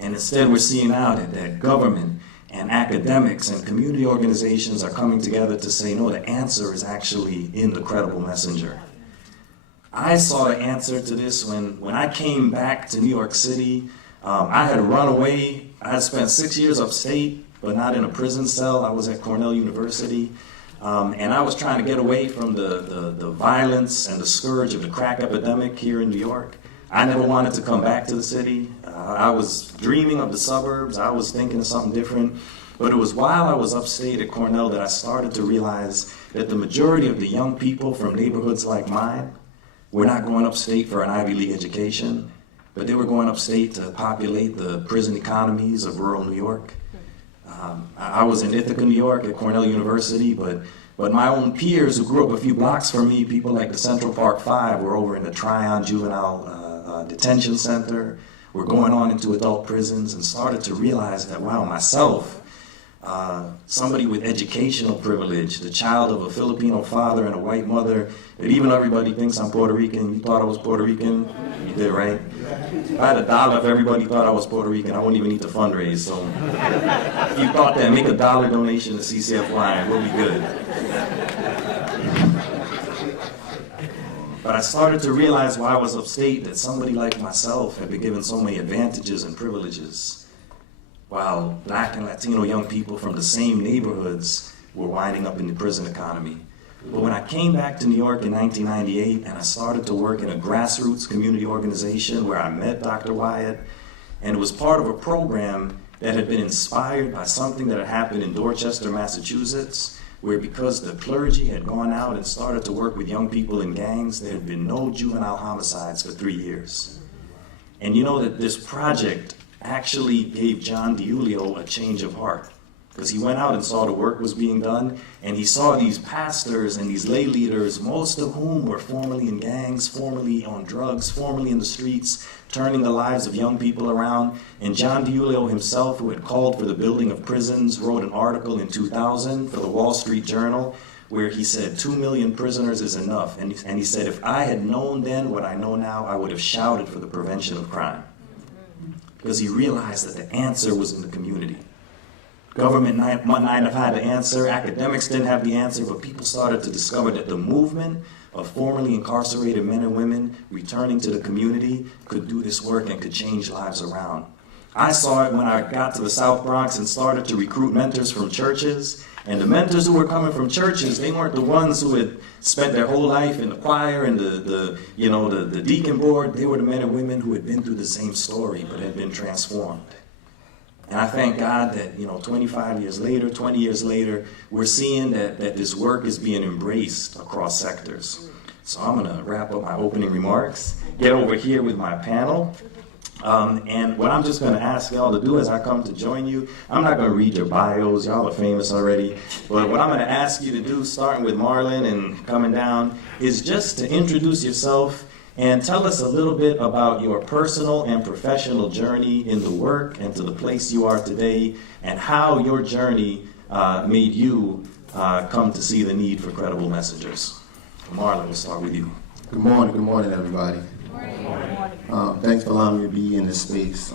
And instead we're seeing now that government and academics and community organizations are coming together to say, no, the answer is actually in the credible messenger. I saw the answer to this when I came back to New York City. I had run away. I had spent 6 years upstate. but not in a prison cell. I was at Cornell University, and I was trying to get away from the violence and the scourge of the crack epidemic here in New York. I never wanted to come back to the city. I was dreaming of the suburbs. I was thinking of something different. But it was while I was upstate at Cornell that I started to realize that the majority of the young people from neighborhoods like mine were not going upstate for an Ivy League education, but they were going upstate to populate the prison economies of rural New York. I was in Ithaca, New York at Cornell University, but my own peers who grew up a few blocks from me, people like the Central Park Five, were over in the Tryon Juvenile Detention Center, were going on into adult prisons, and started to realize that, wow, myself, somebody with educational privilege, the child of a Filipino father and a white mother, that even everybody thinks I'm Puerto Rican. You thought I was Puerto Rican? You did, right? If I had $1, if everybody thought I was Puerto Rican, I wouldn't even need to fundraise. So if you thought that, make a $1 donation to CCFY and we'll be good. But I started to realize while I was upstate that somebody like myself had been given so many advantages and privileges, while Black and Latino young people from the same neighborhoods were winding up in the prison economy. But when I came back to New York in 1998 and I started to work in a grassroots community organization where I met Dr. Wyatt, and it was part of a program that had been inspired by something that had happened in Dorchester, Massachusetts, where because the clergy had gone out and started to work with young people in gangs, there had been no juvenile homicides for 3 years. And you know that this project actually gave John DiIulio a change of heart, because he went out and saw the work was being done, and he saw these pastors and these lay leaders, most of whom were formerly in gangs, formerly on drugs, formerly in the streets, turning the lives of young people around. And John DiIulio himself, who had called for the building of prisons, wrote an article in 2000 for the Wall Street Journal where he said 2 million prisoners is enough. And he said, if I had known then what I know now, I would have shouted for the prevention of crime. Because he realized that the answer was in the community. Government might not have had the answer, academics didn't have the answer, but people started to discover that the movement of formerly incarcerated men and women returning to the community could do this work and could change lives around. I saw it when I got to the South Bronx and started to recruit mentors from churches. And the mentors who were coming from churches, they weren't the ones who had spent their whole life in the choir and the deacon board. They were the men and women who had been through the same story but had been transformed. And I thank God that 25 years later, 20 years later, we're seeing that this work is being embraced across sectors. So I'm going to wrap up my opening remarks, get over here with my panel. And what I'm just going to ask y'all to do as I come to join you, I'm not going to read your bios, y'all are famous already, but what I'm going to ask you to do, starting with Marlon and coming down, is just to introduce yourself and tell us a little bit about your personal and professional journey in the work and to the place you are today, and how your journey made you come to see the need for credible messengers. Marlon, we'll start with you. Good morning, everybody. Thanks for allowing me to be in this space.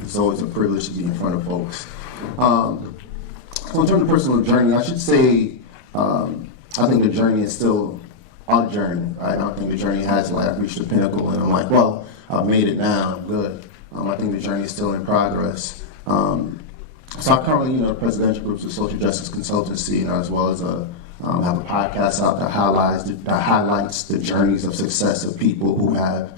It's always a privilege to be in front of folks. So in terms of personal journey, I should say I think the journey is still our journey. Right? I don't think the journey has reached the pinnacle and I'm like, well, I've made it now, I'm good. I think the journey is still in progress. So I'm currently, the presidential groups of social justice consultancy, as well as have a podcast out that highlights the journeys of success of people who have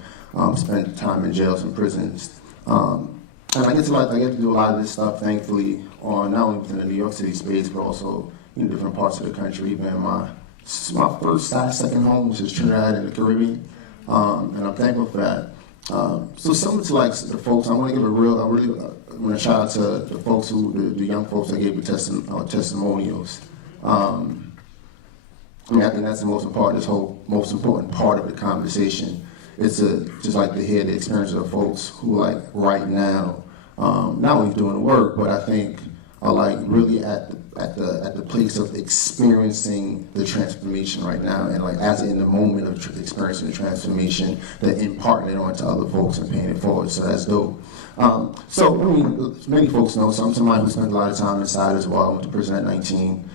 spent time in jails and prisons. And I get to do a lot of this stuff, thankfully, on not only within the New York City space, but also in different parts of the country. Even this is my second home, which is Trinidad and the Caribbean, and I'm thankful for that. So similar to the folks, I want to give I really want to shout out to the folks the young folks that gave the testimonials. I think that's the most important part of the conversation. It's just like to hear the experience of the folks who right now, not only doing the work, but I think are really at the place of experiencing the transformation right now, and as in the moment of experiencing the transformation, they're imparting it onto other folks and paying it forward. So that's dope. Many folks know. So I'm somebody who spent a lot of time inside as well. I went to prison at 19,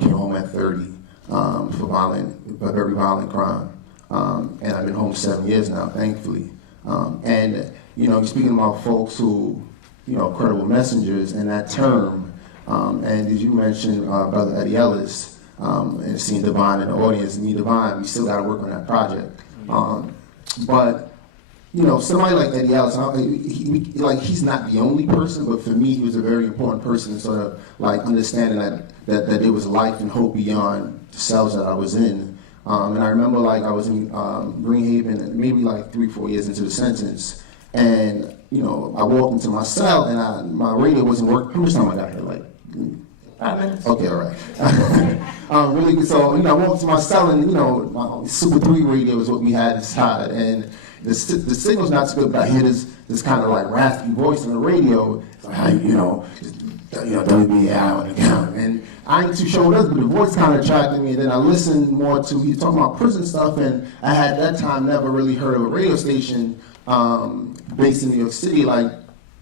came home at 30 for very violent crime, and I've been home 7 years now, thankfully. You're speaking about folks who, credible messengers, and that term, And as you mentioned, Brother Eddie Ellis, and seeing Divine in the audience, me, Divine, we still got to work on that project. But you know, somebody like Eddie Ellis, he's not the only person, but for me, he was a very important person, sort of like understanding that there was life and hope beyond the cells that I was in. And I remember like I was in Greenhaven, maybe like 3-4 years into the sentence, and you know, I walked into my cell and my radio wasn't working. How much time I got here? Like 5 minutes? Okay, all right. Really good. So, you know, I walked to my cell and, you know, my Super 3 radio is what we had inside. And the signal's not so good, but I hear this kind of like raspy voice on the radio. It's like, you know, WBA out and down. And I ain't too sure what it is, but the voice kind of attracted me. And then I listened more to, he was talking about prison stuff, and I had at that time never really heard of a radio station based in New York City, like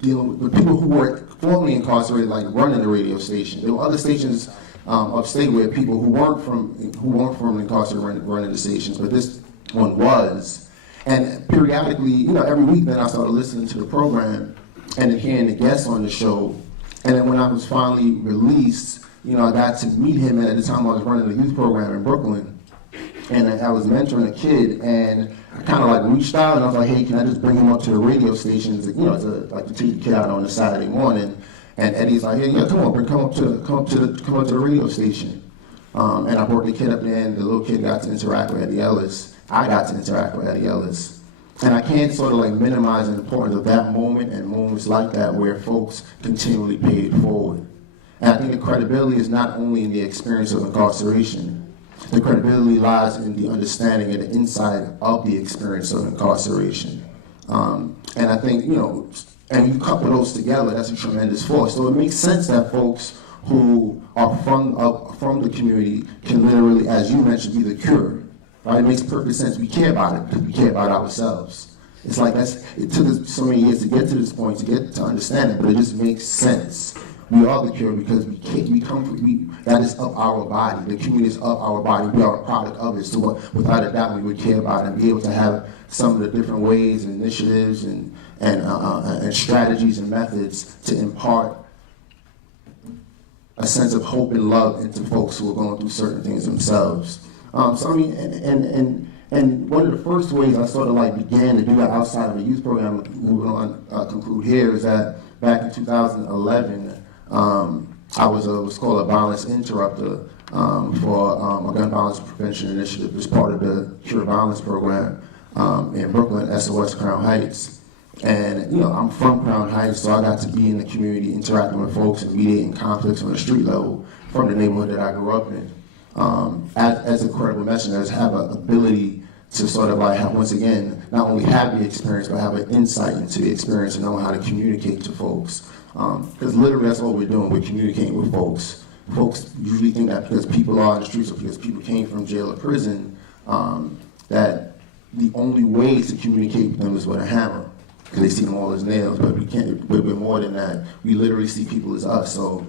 dealing with people who were formerly incarcerated, like running the radio station. There were other stations upstate where people who weren't formerly incarcerated running the stations, but this one was. And periodically, you know, every week then I started listening to the program and then hearing the guests on the show. And then when I was finally released, you know, I got to meet him, and at the time I was running a youth program in Brooklyn. And I was mentoring a kid, and I kind of like reached out and I was like, hey, can I just bring him up to the radio stations? You know, like to take the kid out on a Saturday morning. And Eddie's like, hey, yeah, come up to the radio station. And I brought the kid up there, and the little kid got to interact with Eddie Ellis. I got to interact with Eddie Ellis. And I can't sort of like minimize the importance of that moment and moments like that where folks continually pay it forward. And I think the credibility is not only in the experience of incarceration. The credibility lies in the understanding and the insight of the experience of incarceration. And I think, you know, and you couple those together, that's a tremendous force. So it makes sense that folks who are from the community can literally, as you mentioned, be the cure. Right? It makes perfect sense. We care about it because we care about ourselves. It's like it took us so many years to get to this point, to get to understand it, but it just makes sense. We are the cure because that is of our body. The community is of our body. We are a product of it. So without a doubt, we would care about it and be able to have some of the different ways and initiatives and strategies and methods to impart a sense of hope and love into folks who are going through certain things themselves. So I mean, and one of the first ways I sort of like began to do that outside of the youth program, moving on, conclude here, is that back in 2011, I was what's called a violence interrupter for a gun violence prevention initiative as part of the Cure Violence program in Brooklyn, SOS Crown Heights. And you know, I'm from Crown Heights, so I got to be in the community, interacting with folks and mediating conflicts on the street level from the neighborhood that I grew up in. As a credible messenger, have an ability to sort of like have, once again, not only have the experience, but have an insight into the experience and know how to communicate to folks. Because literally that's all we're doing, we're communicating with folks. Folks usually think that because people are on the streets or because people came from jail or prison, that the only way to communicate with them is with a hammer, because they see them all as nails, but we can't, we're more than that. We literally see people as us. So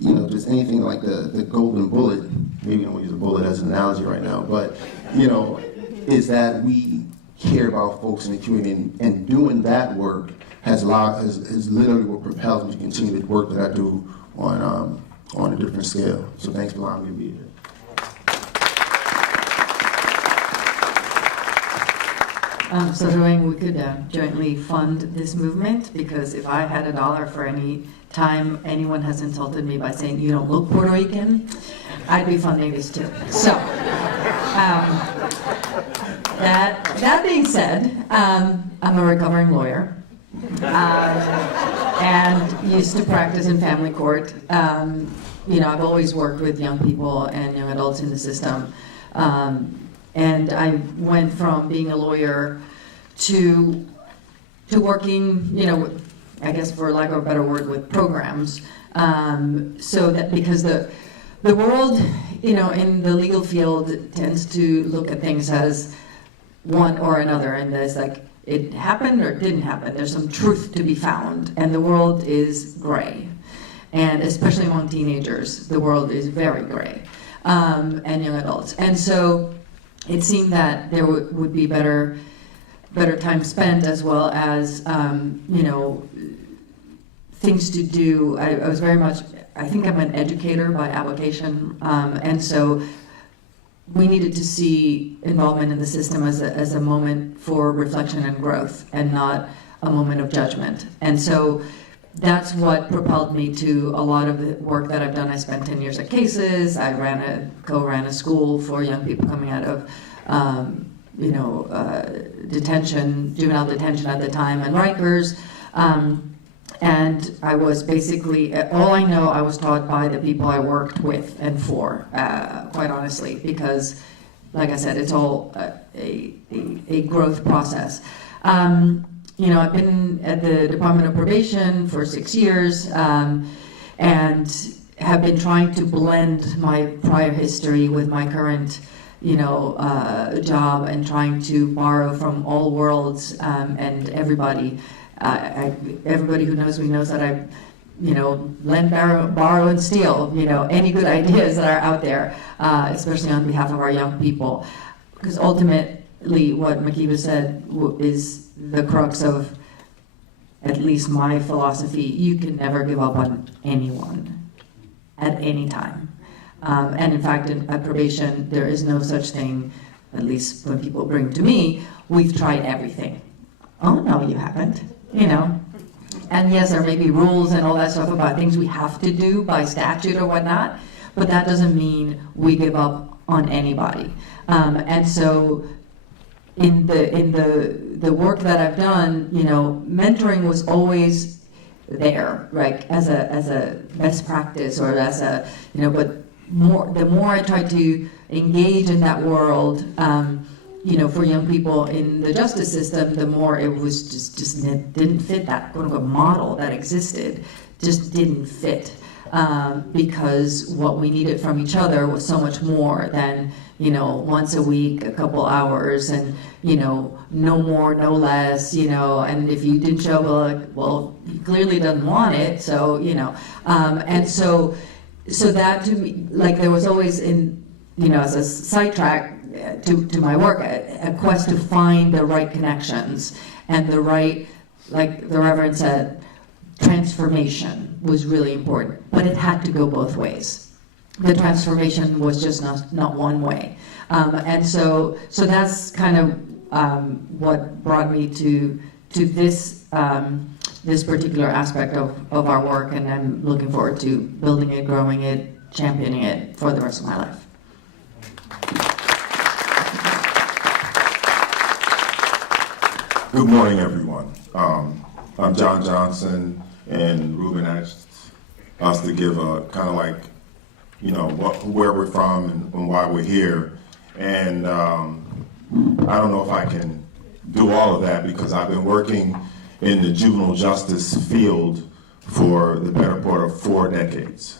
you know, just anything like the golden bullet, maybe I don't use a bullet as an analogy right now, but, you know, is that we care about folks in the community, and doing that work has literally what propels me to continue the work that I do on a different scale. So thanks for allowing me to be here. So we could jointly fund this movement, because if I had $1 for any time anyone has insulted me by saying you don't look Puerto Rican, I'd be funding this too. So that being said, I'm a recovering lawyer and used to practice in family court. You know, I've always worked with young people and young adults in the system. And I went from being a lawyer to working, you know, I guess for lack of a better word, with programs. So that because the world, you know, in the legal field tends to look at things as one or another, and there's like, it happened or it didn't happen. There's some truth to be found, and the world is gray. And especially among teenagers, the world is very gray, and young adults. And so it seemed that there would be better time spent, as well as, you know, things to do. I was very much, I think I'm an educator by application, and so we needed to see involvement in the system as a moment for reflection and growth, and not a moment of judgment. And so that's what propelled me to a lot of the work that I've done. I spent 10 years at Cases. I co-ran a school for young people coming out of detention, juvenile detention at the time, and Rikers. And I was basically, all I know, I was taught by the people I worked with and for, quite honestly, because, like I said, it's all a growth process. I've been at the Department of Probation for 6 years, and have been trying to blend my prior history with my current job, and trying to borrow from all worlds, and everybody. Everybody who knows me knows that I, lend, borrow, and steal, any good ideas that are out there, especially on behalf of our young people. Because ultimately, what Makiba said is the crux of at least my philosophy. You can never give up on anyone at any time. And in fact, at probation, there is no such thing, at least when people bring to me, we've tried everything. Oh, no, you haven't. And yes, there may be rules and all that stuff about things we have to do by statute or whatnot, but that doesn't mean we give up on anybody. And so in the work that I've done, mentoring was always there, right, as a best practice, or as a, but the more I tried to engage in that world, for young people in the justice system, the more it was just didn't fit that quote-unquote model that existed, just didn't fit, because what we needed from each other was so much more than, once a week, a couple hours, and, no more, no less, and if you didn't show up, well, he clearly doesn't want it, so, and so that to me, like, there was always as a sidetrack, to my work, a quest to find the right connections and the right, like the Reverend said, transformation was really important, but it had to go both ways. The transformation was just not one way, and so that's kind of what brought me to this this particular aspect of our work, and I'm looking forward to building it, growing it, championing it for the rest of my life. Good morning, everyone. I'm John Johnson, and Ruben asked us to give a kind of like, where we're from and why we're here. And I don't know if I can do all of that because I've been working in the juvenile justice field for the better part of 4 decades.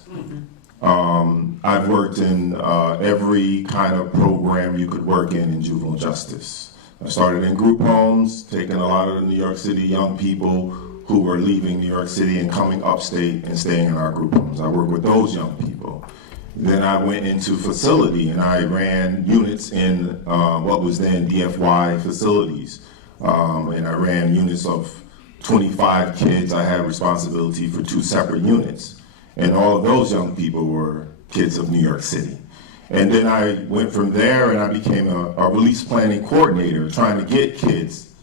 I've worked in every kind of program you could work in juvenile justice. I started in group homes, taking a lot of the New York City young people who were leaving New York City and coming upstate and staying in our group homes. I worked with those young people. Then I went into facility and I ran units in what was then DFY facilities. And I ran units of 25 kids. I had responsibility for 2 separate units. And all of those young people were kids of New York City. And then I went from there and I became a release planning coordinator, trying to get kids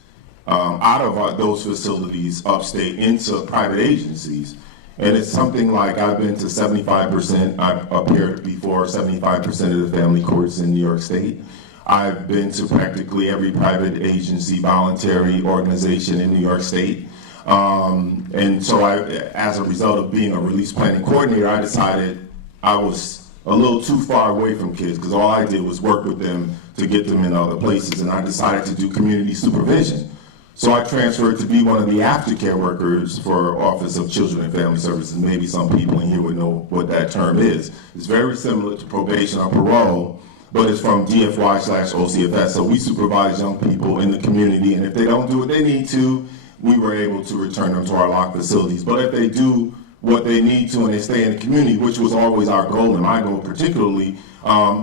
out of those facilities upstate into private agencies. And it's something like I've been to 75%, I've appeared before 75% of the family courts in New York State. I've been to practically every private agency, voluntary organization in New York State. And so as a result of being a release planning coordinator, I decided I was a little too far away from kids because all I did was work with them to get them in other places, and I decided to do community supervision. So I transferred to be one of the aftercare workers for Office of Children and Family Services. Maybe some people in here would know what that term is. It's very similar to probation or parole, but it's from DFY/OCFS. So we supervise young people in the community, and if they don't do what they need to, we were able to return them to our locked facilities. But if they do what they need to and they stay in the community, which was always our goal, and my goal particularly,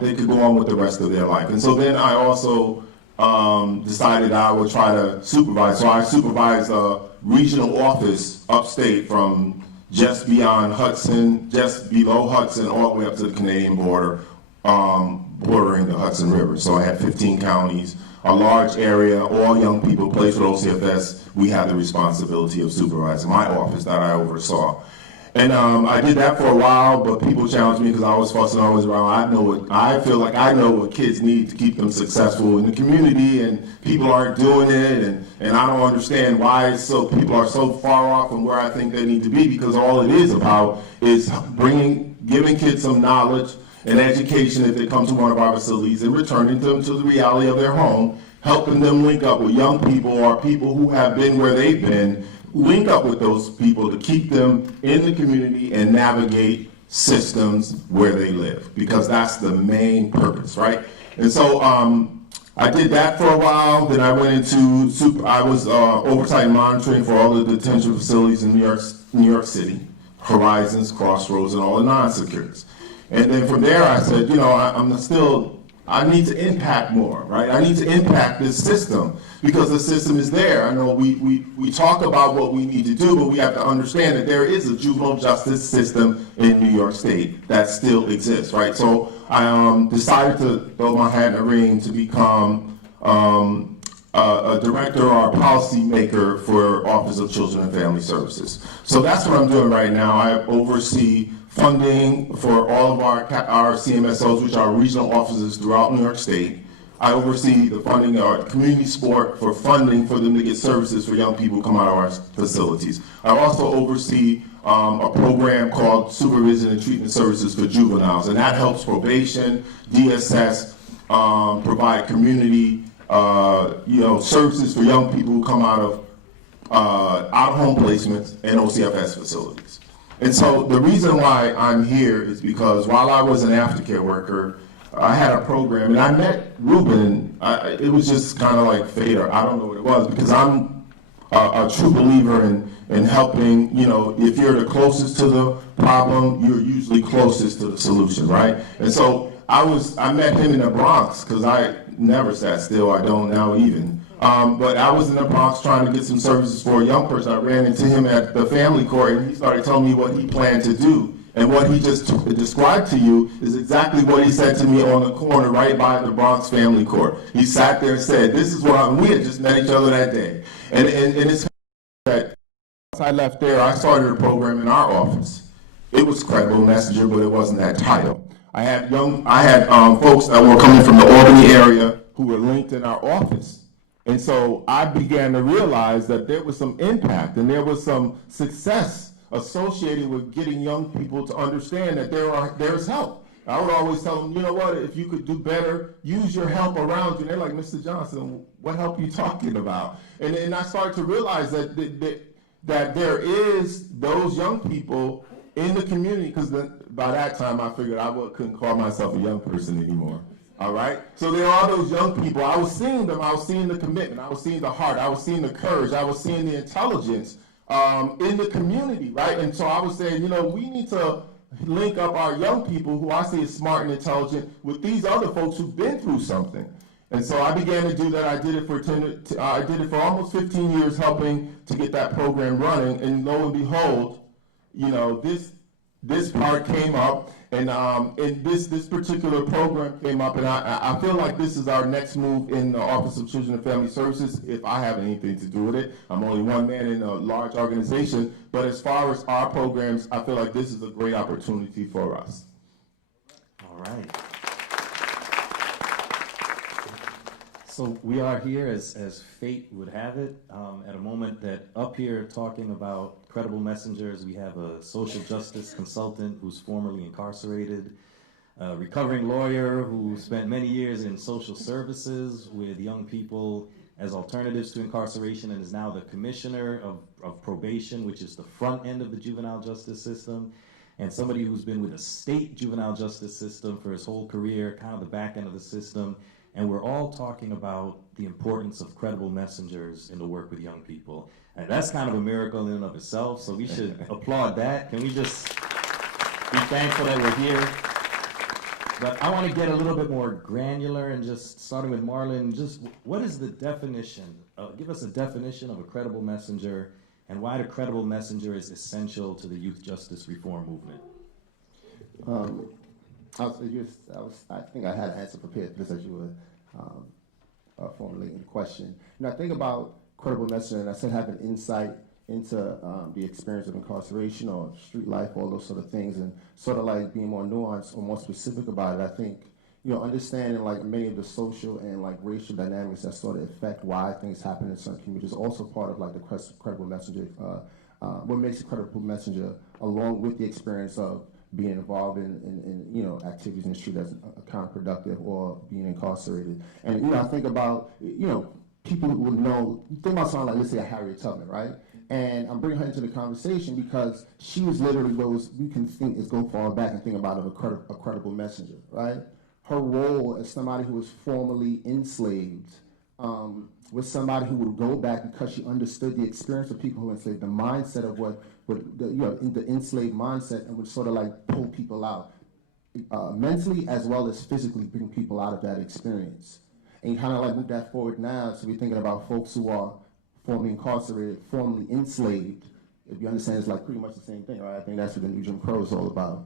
they could go on with the rest of their life. And so then I also decided I would try to supervise. So I supervised regional office upstate from just beyond Hudson, just below Hudson, all the way up to the Canadian border, bordering the Hudson River. So I had 15 counties, a large area, all young people, placed with OCFS. We had the responsibility of supervising my office that I oversaw. And I did that for a while, but people challenged me because I was fussing always around. I feel like I know what kids need to keep them successful in the community, and people aren't doing it, and I don't understand why people are so far off from where I think they need to be, because all it is about is giving kids some knowledge and education if they come to one of our facilities, and returning them to the reality of their home, helping them link up with young people or people who have been where they've been, link up with those people to keep them in the community and navigate systems where they live, because that's the main purpose, right? And so I did that for a while. Then I went into I was oversight and monitoring for all the detention facilities in New York City, Horizons, Crossroads, and all the non-secures. And then from there, I said, I need to impact more, right? I need to impact this system, because the system is there. I know we talk about what we need to do, but we have to understand that there is a juvenile justice system in New York State that still exists, right? So I decided to throw my hat in the ring to become a director or a policy maker for Office of Children and Family Services. So that's what I'm doing right now. I oversee funding for all of our CMSOs, which are regional offices throughout New York State. I oversee the funding of community support for funding for them to get services for young people who come out of our facilities. I also oversee a program called Supervision and Treatment Services for Juveniles, and that helps probation, DSS, provide community services for young people who come out of home placements and OCFS facilities. And so the reason why I'm here is because while I was an aftercare worker, I had a program, and I met Ruben. It was just kind of like fate, or I don't know what it was, because I'm a true believer in helping. If you're the closest to the problem, you're usually closest to the solution, right? And so I met him in the Bronx, because I never sat still. I don't now even. But I was in the Bronx trying to get some services for a young person. I ran into him at the family court, and he started telling me what he planned to do. And what he just described to you is exactly what he said to me on the corner right by the Bronx family court. He sat there and said, this is what we had just met each other that day. And it's that once I left there, I started a program in our office. It was Credible Messenger, but it wasn't that title. I had folks that were coming from the Albany area who were linked in our office. And so I began to realize that there was some impact and there was some success associated with getting young people to understand that there's help. I would always tell them, you know what, if you could do better, use your help around you. And they're like, Mr. Johnson, what help are you talking about? And then I started to realize that there is those young people in the community, because by that time I figured I couldn't call myself a young person anymore. All right? So there are those young people. I was seeing them. I was seeing the commitment. I was seeing the heart. I was seeing the courage. I was seeing the intelligence in the community, right? And so I was saying, we need to link up our young people, who I see as smart and intelligent, with these other folks who've been through something. And so I began to do that. I did it for almost 15 years, helping to get that program running. And lo and behold, this part came up, and this particular program came up, and I feel like this is our next move in the Office of Children and Family Services, if I have anything to do with it. I'm only one man in a large organization, but as far as our programs, I feel like this is a great opportunity for us. All right. So we are here, as fate would have it, at a moment that up here talking about credible messengers, we have a social justice consultant who's formerly incarcerated, a recovering lawyer who spent many years in social services with young people as alternatives to incarceration, and is now the commissioner of probation, which is the front end of the juvenile justice system, and somebody who's been with the state juvenile justice system for his whole career, kind of the back end of the system. And we're all talking about the importance of credible messengers in the work with young people. And that's kind of a miracle in and of itself, so we should applaud that. Can we just be thankful that we're here? But I want to get a little bit more granular, and just starting with Marlon, just what is the definition? Give us a definition of a credible messenger and why the credible messenger is essential to the youth justice reform movement? I think I had an answer prepared for this as you were formulating the question. I think about credible messenger, and I said having insight into the experience of incarceration or street life, all those sort of things, and sort of like being more nuanced or more specific about it. I think, understanding like many of the social and like racial dynamics that sort of affect why things happen in certain communities is also part of like the credible messenger. What makes a credible messenger, along with the experience of being involved in activities in the street that's counterproductive or being incarcerated. And I think about people who would know. Think about someone like, let's say, a Harriet Tubman, right? And I'm bringing her into the conversation because she was literally what we can think is go far back and think about of a credible messenger, right? Her role as somebody who was formerly enslaved was somebody who would go back because she understood the experience of people who were enslaved, the mindset of the enslaved mindset, and would sort of like pull people out mentally as well as physically, bring people out of that experience. And kind of like move that forward now, so we're thinking about folks who are formerly incarcerated, formerly enslaved. If you understand, it's like pretty much the same thing, right? I think that's what the new Jim Crow is all about.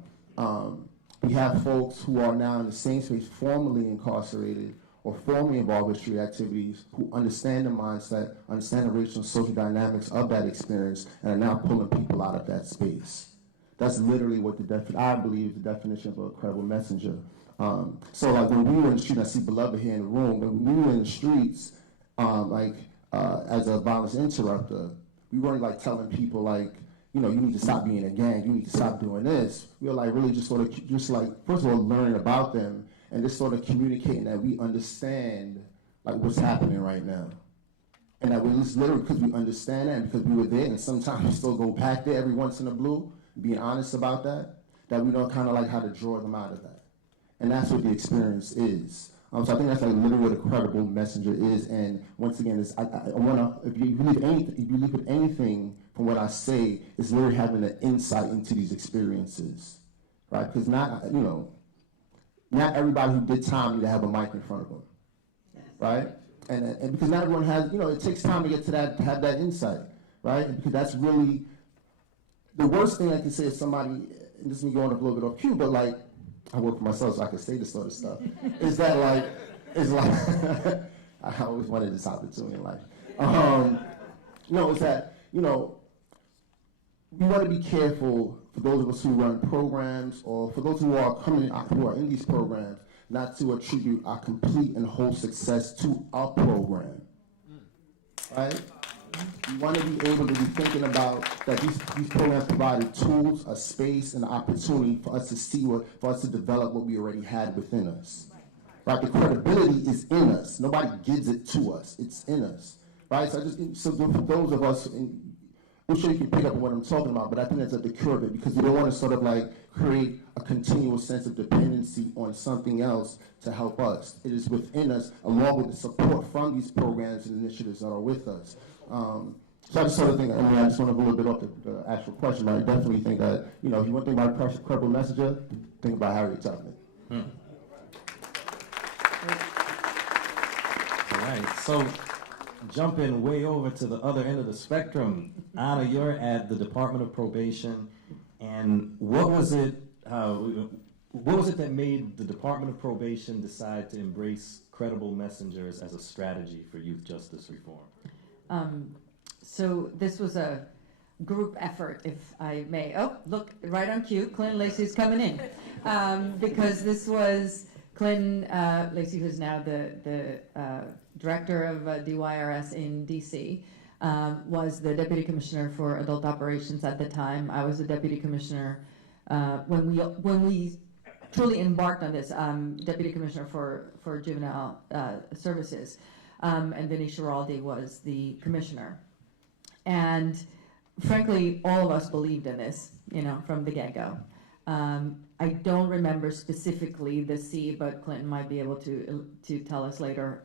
We have folks who are now in the same space, formerly incarcerated or formerly involved with street activities, who understand the mindset, understand the racial and social dynamics of that experience, and are now pulling people out of that space. That's literally what I believe is the definition of a credible messenger. So like when we were in the street, I see Beloved here in the room, when we were in the streets, as a violence interrupter, we weren't like telling people like, you need to stop being a gang, you need to stop doing this. We were like really just first of all, learning about them and just sort of communicating that we understand like what's happening right now. And that it's literally because we understand that and because we were there, and sometimes we still go back there every once in a blue, being honest about that we know kind of like how to draw them out of that. And that's what the experience is. So I think that's like literally what a credible messenger is. And once again, I want to, if you leave with anything from what I say, is literally having an insight into these experiences, right? Because not everybody who did time need to have a mic in front of them, right? And because not everyone has, it takes time to get to that, to have that insight, right? And because that's really the worst thing I can say is somebody, and this is me going up a little bit off cue, but like, I work for myself so I can say this sort of stuff, is that I always wanted this opportunity in life. Is that, we want to be careful for those of us who run programs or for those who are in these programs, not to attribute our complete and whole success to our program, right? We want to be able to be thinking about that these programs provided tools, a space, and an opportunity for us to see for us to develop what we already had within us. Right? The credibility is in us. Nobody gives it to us. It's in us. Right? So for those of us, I'm sure you can pick up on what I'm talking about, but I think that's at the core of it, because we don't want to sort of like create a continual sense of dependency on something else to help us. It is within us, along with the support from these programs and initiatives that are with us. So I just sort of think, I just want to go a little bit off the actual question, but I definitely think that, if you want to think about a credible messenger, think about Harriet Tubman. All right, so jumping way over to the other end of the spectrum, Anna, you're at the Department of Probation, and what was it that made the Department of Probation decide to embrace credible messengers as a strategy for youth justice reform? So this was a group effort, if I may. Oh, look, right on cue, Clinton Lacey's coming in. Because this was Clinton Lacey, who's now the director of DYRS in DC, was the deputy commissioner for adult operations at the time. I was the deputy commissioner when we truly embarked on this, deputy commissioner for juvenile services. And Vinny Schiraldi was the commissioner. And frankly, all of us believed in this, from the get-go. I don't remember specifically the C, but Clinton might be able to tell us later.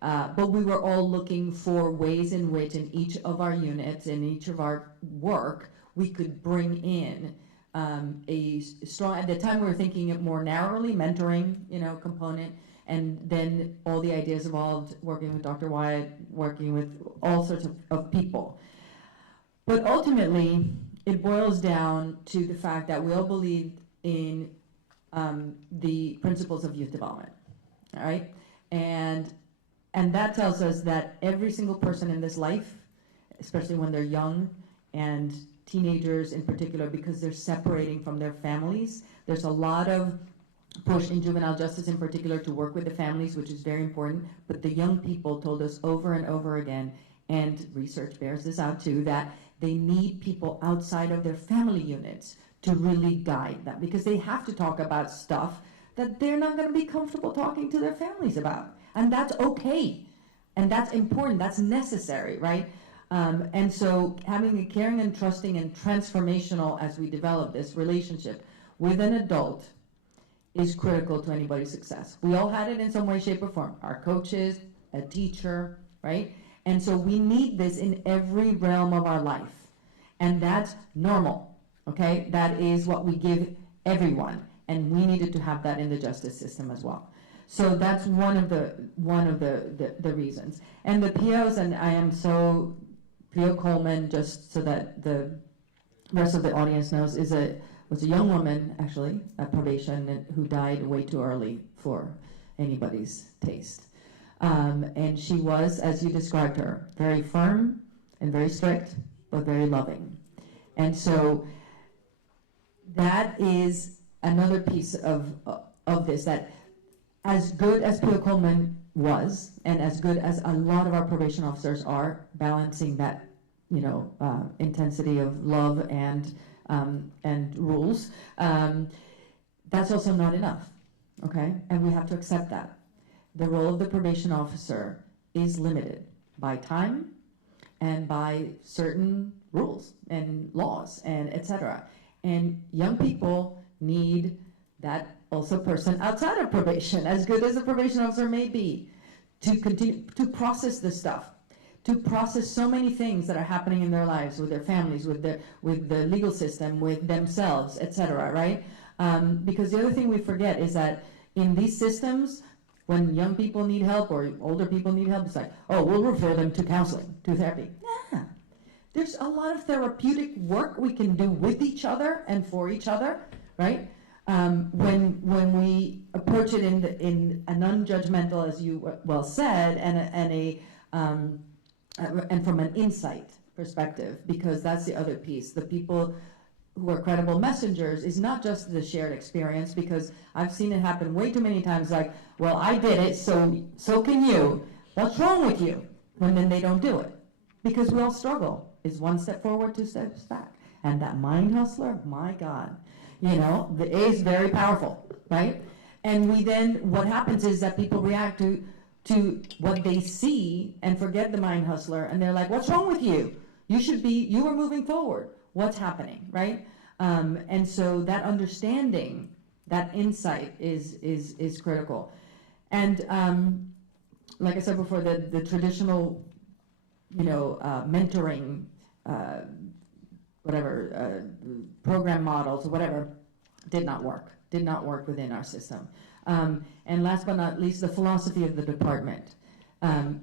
But we were all looking for ways in which in each of our units, in each of our work, we could bring in a strong, at the time we were thinking it more narrowly, mentoring, component. And then all the ideas evolved, working with Dr. Wyatt, working with all sorts of people. But ultimately, it boils down to the fact that we all believe in the principles of youth development, all right? And that tells us that every single person in this life, especially when they're young and teenagers in particular, because they're separating from their families, there's a lot of push in juvenile justice in particular to work with the families, which is very important. But the young people told us over and over again, and research bears this out too, that they need people outside of their family units to really guide them, because they have to talk about stuff that they're not going to be comfortable talking to their families about. And that's okay. And that's important. That's necessary, right? And so having a caring and trusting and transformational, as we develop this relationship with an adult, is critical to anybody's success. We all had it in some way, shape, or form. Our coaches, a teacher, right? And so we need this in every realm of our life. And that's normal, okay? That is what we give everyone. And we needed to have that in the justice system as well. So that's one of the reasons. And the POs, and I am so, PO Coleman, just so that the rest of the audience knows, was a young woman, actually, at probation, who died way too early for anybody's taste. And she was, as you described her, very firm and very strict, but very loving. And so that is another piece of this, that as good as P.O. Coleman was, and as good as a lot of our probation officers are, balancing that, intensity of love and rules, that's also not enough, okay? And we have to accept that. The role of the probation officer is limited by time and by certain rules and laws and etc. And young people need that also person outside of probation, as good as a probation officer may be, to continue to process this stuff, to process so many things that are happening in their lives, with their families, with the legal system, with themselves, etc. Right? Because the other thing we forget is that in these systems, when young people need help or older people need help, it's like, oh, we'll refer them to counseling, to therapy. Nah. There's a lot of therapeutic work we can do with each other and for each other, right? When we approach it in a non-judgmental, as you well said, and from an insight perspective, because that's the other piece. The people who are credible messengers is not just the shared experience, because I've seen it happen way too many times, like, well, I did it, so can you. What's wrong with you? When then they don't do it. Because we all struggle. It's one step forward, two steps back. And that mind hustler, my God, the A is very powerful, right? And what happens is that people react to what they see and forget the mind hustler, and they're like, what's wrong with you? You were moving forward. What's happening, right? And so that understanding, that insight is critical. And like I said before, the traditional, mentoring, program models or whatever, did not work within our system. And last but not least, the philosophy of the department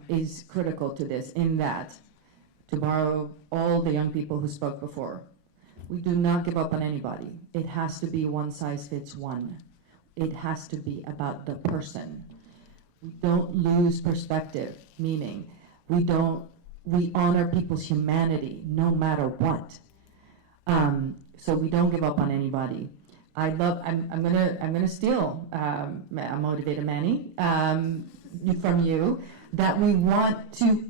is critical to this, in that, to borrow all the young people who spoke before, we do not give up on anybody. It has to be one size fits one. It has to be about the person. We don't lose perspective, meaning we honor people's humanity no matter what. So we don't give up on anybody. I'm gonna steal a Motivated Manny from you, that we want to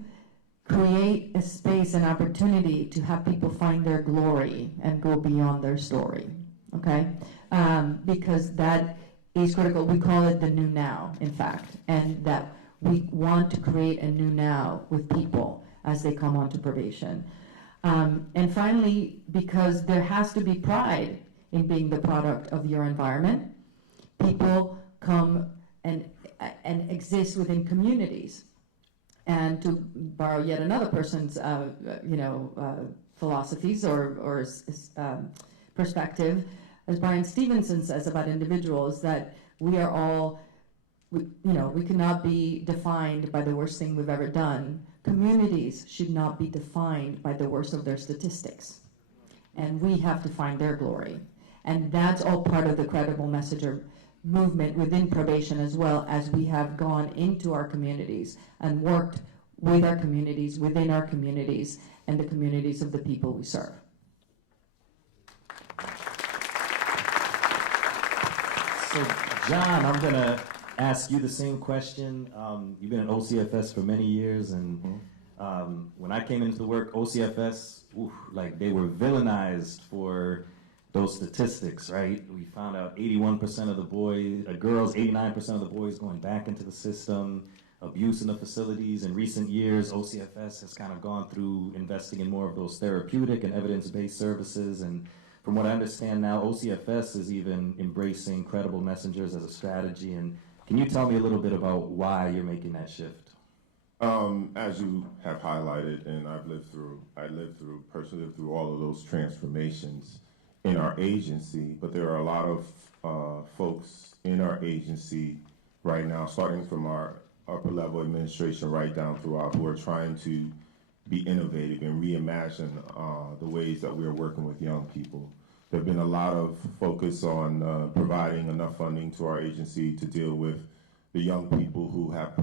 create a space and opportunity to have people find their glory and go beyond their story, okay? Because that is critical. We call it the new now, in fact, and that we want to create a new now with people as they come onto probation. And finally, because there has to be pride in being the product of your environment, people come and exist within communities. And to borrow yet another person's, philosophies or perspective, as Brian Stevenson says about individuals, that we are all, we cannot be defined by the worst thing we've ever done, communities should not be defined by the worst of their statistics. And we have to find their glory. And that's all part of the credible messenger movement within probation, as well as we have gone into our communities and worked with our communities, within our communities, and the communities of the people we serve. So, John, I'm going to ask you the same question. You've been in OCFS for many years, and when I came into work, OCFS, they were villainized for those statistics, right? We found out 81% of the girls, 89% of the boys going back into the system, abuse in the facilities. In recent years, OCFS has kind of gone through investing in more of those therapeutic and evidence-based services. And from what I understand now, OCFS is even embracing credible messengers as a strategy. And can you tell me a little bit about why you're making that shift? As you have highlighted, and I personally lived through all of those transformations in our agency, but there are a lot of folks in our agency right now, starting from our upper level administration right down throughout, who are trying to be innovative and reimagine the ways that we're working with young people. There have been a lot of focus on providing enough funding to our agency to deal with the young people who have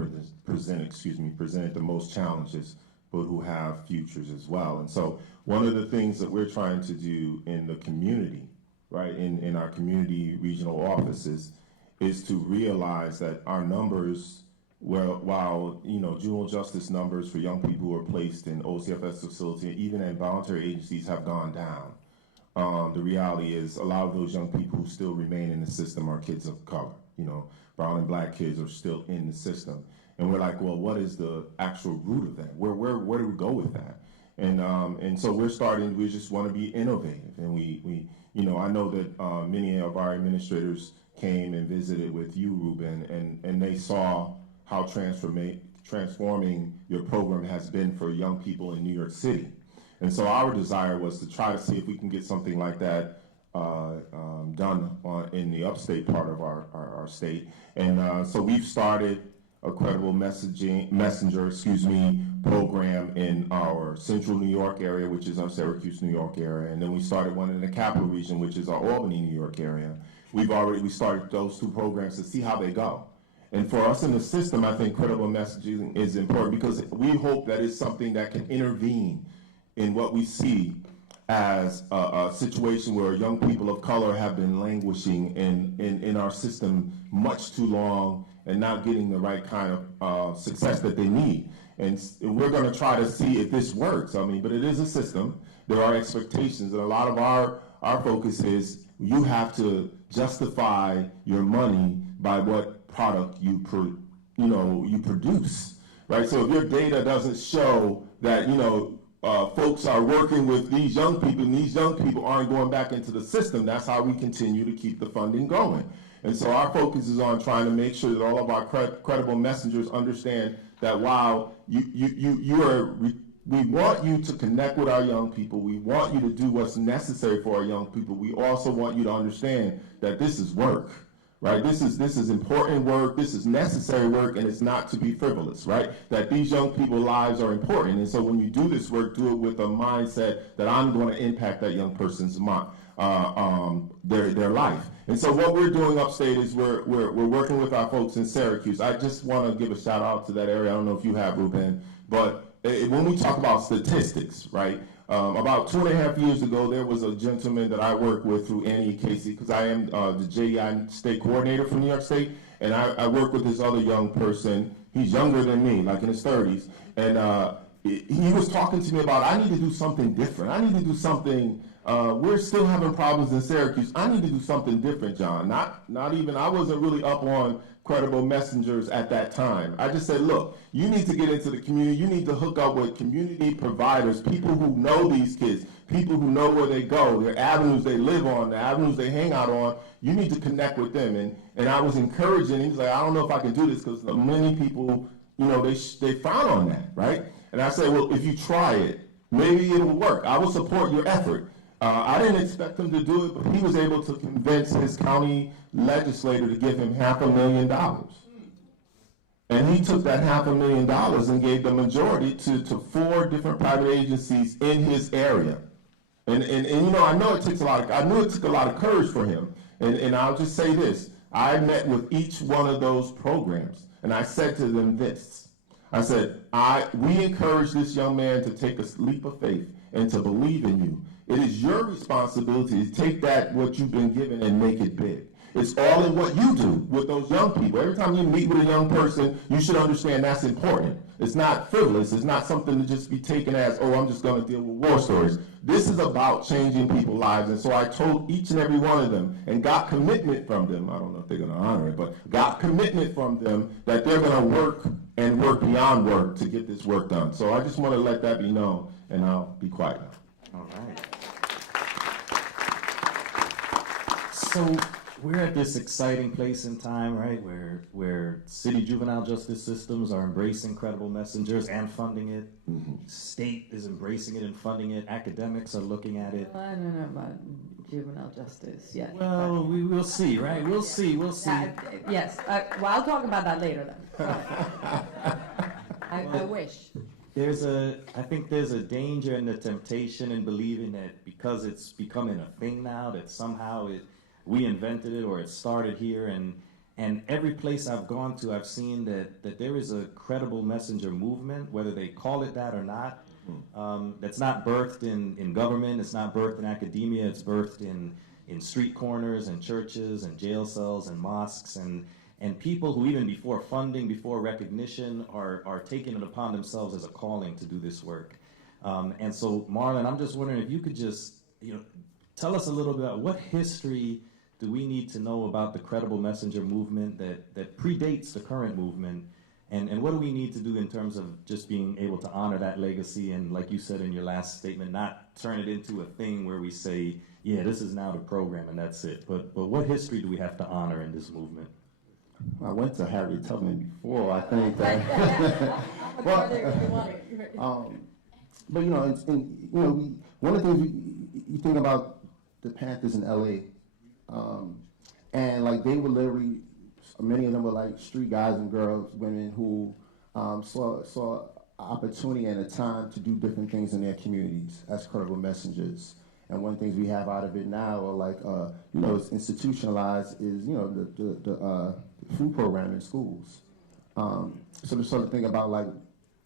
presented the most challenges, but who have futures as well. And so one of the things that we're trying to do in the community, right, in our community regional offices, is to realize that our numbers, while juvenile justice numbers for young people who are placed in OCFS facility, even in voluntary agencies, have gone down. The reality is a lot of those young people who still remain in the system are kids of color. Brown and black kids are still in the system. And we're like, well, what is the actual root of that? Where do we go with that? And so we just want to be innovative. And I know that many of our administrators came and visited with you, Ruben, and they saw how transforming your program has been for young people in New York City. And so our desire was to try to see if we can get something like that done in the upstate part of our state. And so we've started a credible messenger program in our central New York area, which is our Syracuse, New York area. And then we started one in the capital region, which is our Albany, New York area. We started those two programs to see how they go. And for us in the system, I think credible messaging is important because we hope that it's something that can intervene in what we see as a situation where young people of color have been languishing in our system much too long and not getting the right kind of success that they need. And we're going to try to see if this works. But it is a system. There are expectations, and a lot of our focus is you have to justify your money by what product you produce, right? So if your data doesn't show that folks are working with these young people, and these young people aren't going back into the system, that's how we continue to keep the funding going. And so our focus is on trying to make sure that all of our credible messengers understand that while we want you to connect with our young people, we want you to do what's necessary for our young people, we also want you to understand that this is work. Right? This is important work, this is necessary work, and it's not to be frivolous, right? That these young people's lives are important. And so when you do this work, do it with a mindset that I'm going to impact that young person's their life. And so what we're doing upstate is we're working with our folks in Syracuse. I just want to give a shout out to that area. I don't know if you have, Ruben, but when we talk about statistics, right? About 2.5 years ago, there was a gentleman that I work with through Annie Casey, because I am the JEI state coordinator for New York State, and I work with this other young person. He's younger than me, like in his 30s, and he was talking to me about, I need to do something different. I need to do something. We're still having problems in Syracuse. I need to do something different, John. Not even, I wasn't really up on credible messengers at that time. I just said, look, you need to get into the community. You need to hook up with community providers, people who know these kids, people who know where they go, their avenues they live on, the avenues they hang out on. You need to connect with them. And I was encouraging. He was like, I don't know if I can do this because many people, they frown on that, right? And I said, well, if you try it, maybe it'll work. I will support your effort. I didn't expect him to do it, but he was able to convince his county legislator to give him $500,000. And he took that $500,000 and gave the majority to 4 different private agencies in his area. And you know, I knew it took a lot of courage for him. And I'll just say this, I met with each one of those programs, and I said to them this. I said, we encourage this young man to take a leap of faith and to believe in you. It is your responsibility to take what you've been given and make it big. It's all in what you do with those young people. Every time you meet with a young person, you should understand that's important. It's not frivolous. It's not something to just be taken as, oh, I'm just going to deal with war stories. This is about changing people's lives. And so I told each and every one of them and got commitment from them. I don't know if they're going to honor it, but got commitment from them that they're going to work and work beyond work to get this work done. So I just want to let that be known, and I'll be quiet now. All right. So we're at this exciting place in time, right, where city juvenile justice systems are embracing credible messengers and funding it. Mm-hmm. State is embracing it and funding it. Academics are looking at it. Well, I don't know about juvenile justice yet. Well, we will see, right? We'll see. Yes. Well, I'll talk about that later then. I wish. I think there's a danger and a temptation in believing that because it's becoming a thing now, that somehow we invented it or it started here, and every place I've gone to, I've seen that there is a credible messenger movement, whether they call it that or not. That's not birthed in government, it's not birthed in academia, it's birthed in street corners and churches and jail cells and mosques and people who even before funding, before recognition, are taking it upon themselves as a calling to do this work. And so, Marlon, I'm just wondering if you could just tell us a little bit about what history do we need to know about the credible messenger movement that predates the current movement, and what do we need to do in terms of just being able to honor that legacy and, like you said in your last statement, not turn it into a thing where we say, yeah, this is now the program and that's it. But what history do we have to honor in this movement? I went to Harriet Tubman before, I think. But one of the things you think about the Panthers in LA, and like they were literally, many of them were like street guys and girls, women who saw opportunity and a time to do different things in their communities as credible messengers. And one of the things we have out of it now are like, it's institutionalized is, the food program in schools. So to sort of think about like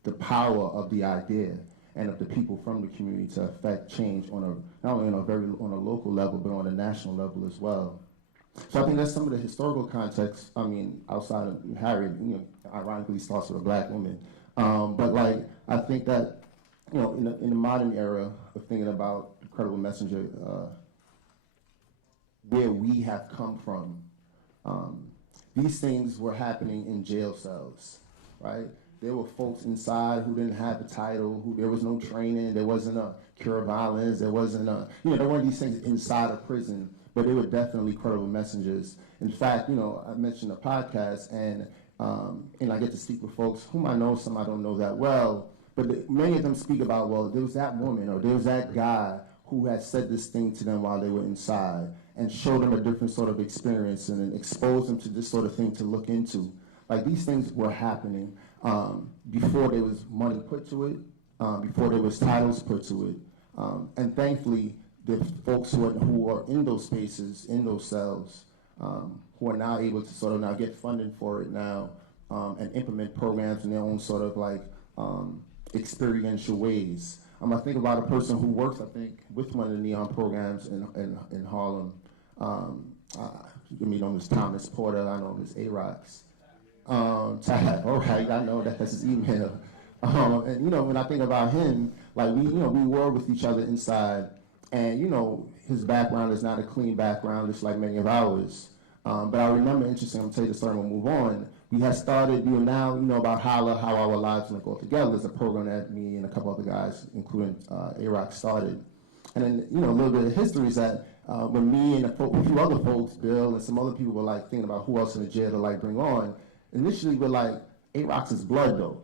the power of the idea and of the people from the community to affect change not only on a local level, but on a national level as well. So I think that's some of the historical context. I mean, outside of Harriet, ironically starts with a black woman. But like, I think that, in the modern era of thinking about the credible messenger, where we have come from, these things were happening in jail cells, right? There were folks inside who didn't have a title, who there was no training, there wasn't a cure of violence, there wasn't there weren't these things inside of prison, but they were definitely credible messengers. In fact, I mentioned a podcast, and I get to speak with folks whom I know, some I don't know that well, but many of them speak about, well, there was that woman or there was that guy who had said this thing to them while they were inside and showed them a different sort of experience and exposed them to this sort of thing to look into. Like, these things were happening before there was money put to it, before there was titles put to it. And thankfully, the folks who are in those spaces, in those cells, who are now able to sort of now get funding for it now and implement programs in their own sort of like experiential ways. I think about a person who works, I think, with one of the Neon programs in Harlem. You know him as Thomas Porter, I know him as A-Rocks. Tab, all right, I know that's his email. And when I think about him, like we were with each other inside, and his background is not a clean background, just like many of ours. But I remember, interesting, I'm tell you the story, we'll move on. We had started, now, about how our lives might go together. There's a program that me and a couple other guys, including A-Rock, started. And then, a little bit of history is that when me and a few other folks, Bill and some other people were like thinking about who else in the jail to like bring on, initially we're like, A-Rock's is blood though.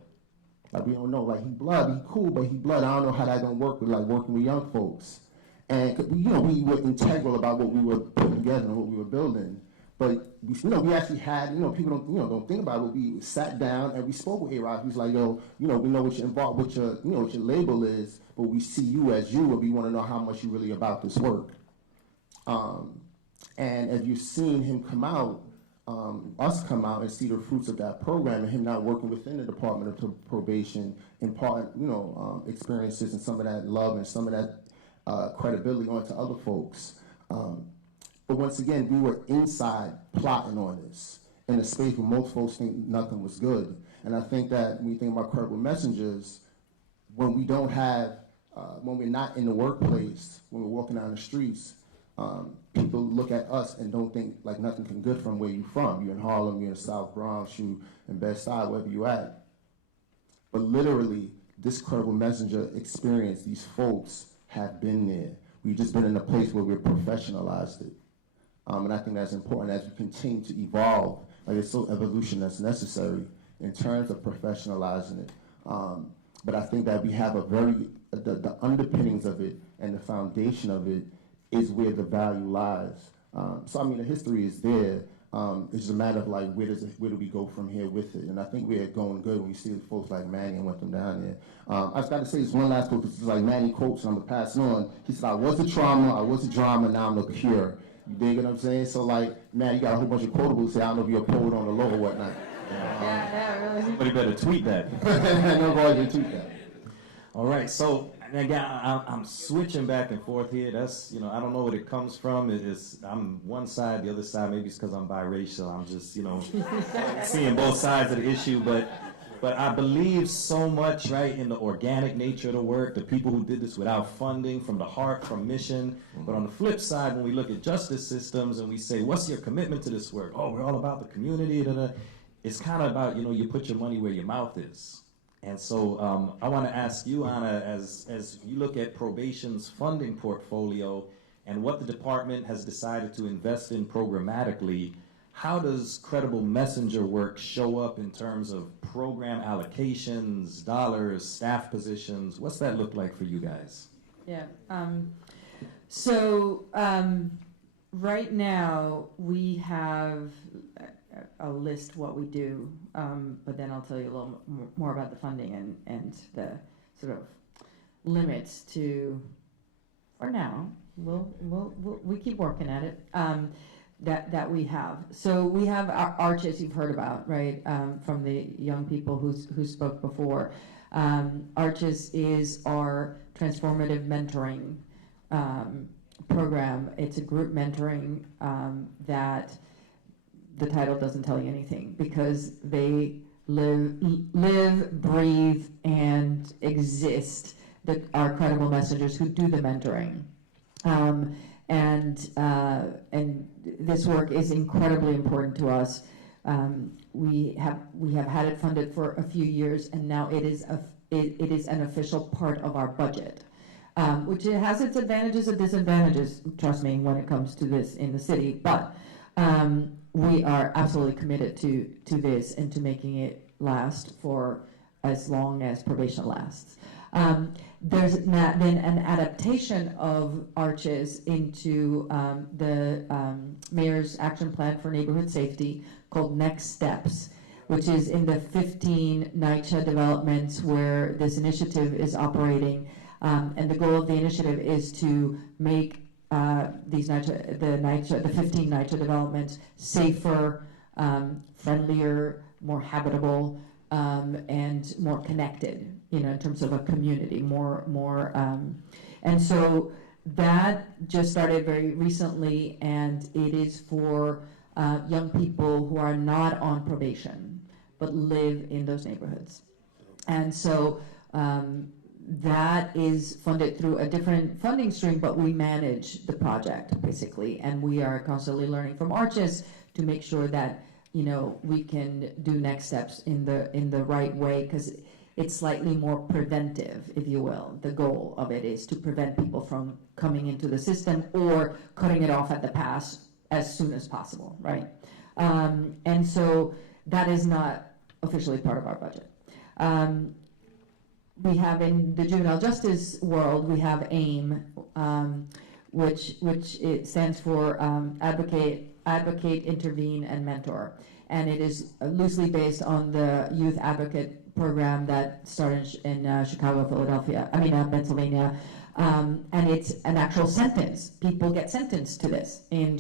Like, we don't know, like, he blood, he cool, but he blood. I don't know how that gonna work with like working with young folks. And we were integral about what we were putting together and what we were building. But we actually had, people don't think about it. We sat down and we spoke with A-Rod. He was like, yo, we know what you're involved, what your label is, but we see you as you, and we want to know how much you really about this work. And as you've seen him come out, us come out and see the fruits of that program, and him not working within the Department of Probation, impart, experiences and some of that love and some of that credibility onto other folks. But once again, we were inside plotting on this in a space where most folks think nothing was good. And I think that when you think about credible messengers, when we don't have, when we're not in the workplace, when we're walking down the streets, people look at us and don't think like nothing can good from where you're from. You're in Harlem, you're in South Bronx, you in Bed-Stuy, wherever you at. But literally, this credible messenger experience, these folks have been there. We've just been in a place where we've professionalized it. And I think that's important as we continue to evolve. Like it's so evolution that's necessary in terms of professionalizing it. But I think that we have the underpinnings of it and the foundation of it is where the value lies. So I mean, the history is there. It's just a matter of like, where do we go from here with it? And I think we're going good when we see folks like Manny and went them down there. I just got to say this one last quote, because it's like Manny quotes, and I'm gonna pass it on. He said, I was the trauma, I was the drama, now I'm the cure. You dig what I'm saying? So like, man, you got a whole bunch of quotables say, I don't know if you're a poet on the low or whatnot. Yeah, really. Somebody better tweet that. No, go ahead and tweet that. All right, so again, I'm switching back and forth here. That's, I don't know what it comes from. I'm one side, the other side. Maybe it's because I'm biracial. I'm just, seeing both sides of the issue. But I believe so much, right, in the organic nature of the work, the people who did this without funding, from the heart, from mission. But on the flip side, when we look at justice systems and we say, what's your commitment to this work? Oh, we're all about the community. It's kind of about, you put your money where your mouth is. And so I want to ask you, Anna, as you look at probation's funding portfolio and what the department has decided to invest in programmatically, how does credible messenger work show up in terms of program allocations, dollars, staff positions? What's that look like for you guys? Yeah. Right now we have a list what we do, but then I'll tell you a little more about the funding and the sort of limits to. For now, we keep working at it. That we have. So we have our arches you've heard about, right, from the young people who spoke before. Arches is our transformative mentoring program. It's a group mentoring that the title doesn't tell you anything, because they live, breathe, and exist. Our credible messengers who do the mentoring. And this work is incredibly important to us. We have had it funded for a few years, and now it is an official part of our budget, which it has its advantages and disadvantages. Trust me, when it comes to this in the city, but we are absolutely committed to this and to making it last for as long as probation lasts. There's been an adaptation of arches into the Mayor's Action Plan for Neighborhood Safety called Next Steps, which is in the 15 NYCHA developments where this initiative is operating. And the goal of the initiative is to make the 15 NYCHA developments safer, friendlier, more habitable, and more connected, in terms of a community, more. And so that just started very recently, and it is for young people who are not on probation, but live in those neighborhoods. And so that is funded through a different funding stream, but we manage the project, basically. And we are constantly learning from arches to make sure that we can do next steps in the right way, because it's slightly more preventive, if you will. The goal of it is to prevent people from coming into the system or cutting it off at the pass as soon as possible, right? And so that is not officially part of our budget. We have, in the juvenile justice world, we have AIM, which it stands for Advocate advocate, intervene, and mentor. And it is loosely based on the youth advocate program that started in Pennsylvania. And it's an actual sentence. People get sentenced to this in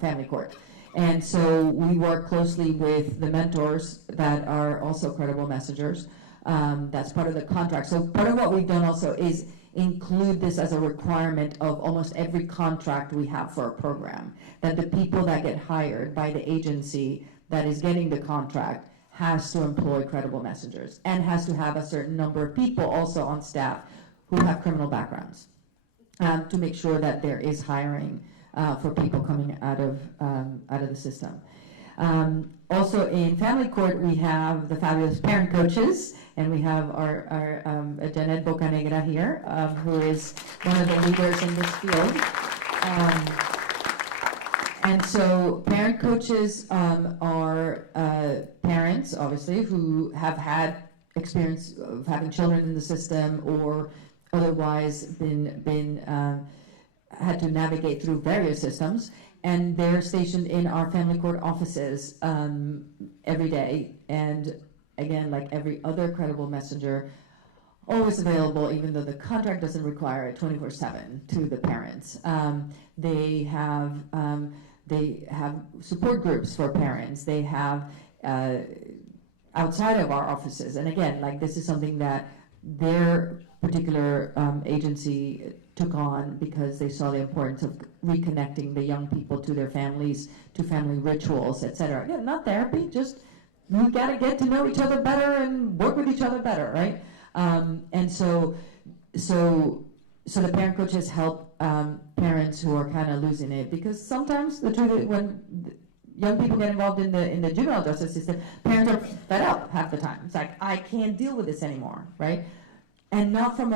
family court. And so we work closely with the mentors that are also credible messengers. That's part of the contract. So part of what we've done also is include this as a requirement of almost every contract we have for a program, that the people that get hired by the agency that is getting the contract has to employ credible messengers and has to have a certain number of people also on staff who have criminal backgrounds, to make sure that there is hiring for people coming out of the system. Also in family court, we have the fabulous parent coaches, and we have our Janet Bocanegra here, who is one of the leaders in this field. And so parent coaches are parents, obviously, who have had experience of having children in the system or otherwise had to navigate through various systems, and they're stationed in our family court offices every day. And again, like every other credible messenger, always available, even though the contract doesn't require it, 24/7 to the parents. They have support groups for parents. They have outside of our offices, and again, like this is something that their particular agency took on because they saw the importance of reconnecting the young people to their families, to family rituals, etc. Again, not therapy, just we got to get to know each other better and work with each other better, right? And so the parent coaches help parents who are kind of losing it, because sometimes the truth is when young people get involved in the juvenile justice system, parents are fed up half the time. It's like, I can't deal with this anymore, right? And not from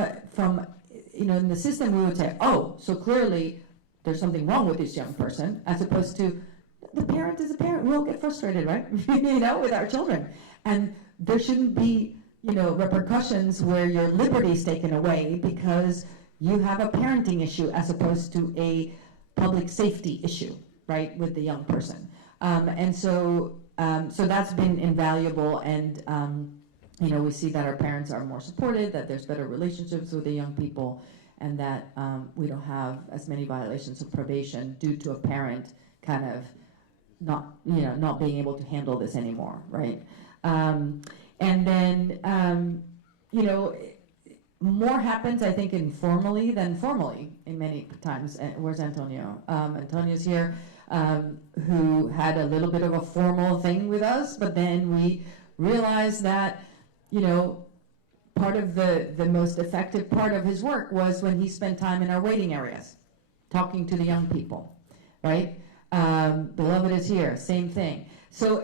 in the system we would say, oh, so clearly there's something wrong with this young person, as opposed to the parent is a parent. We all get frustrated, right? With our children. And there shouldn't be, repercussions where your liberty is taken away because you have a parenting issue as opposed to a public safety issue, right, with the young person. So that's been invaluable, and we see that our parents are more supported, that there's better relationships with the young people, and that we don't have as many violations of probation due to a parent kind of not being able to handle this anymore, right? And then, more happens, I think, informally than formally in many times. Where's Antonio? Antonio's here, who had a little bit of a formal thing with us, but then we realized that, part of the most effective part of his work was when he spent time in our waiting areas, talking to the young people, right? Beloved is here, same thing. So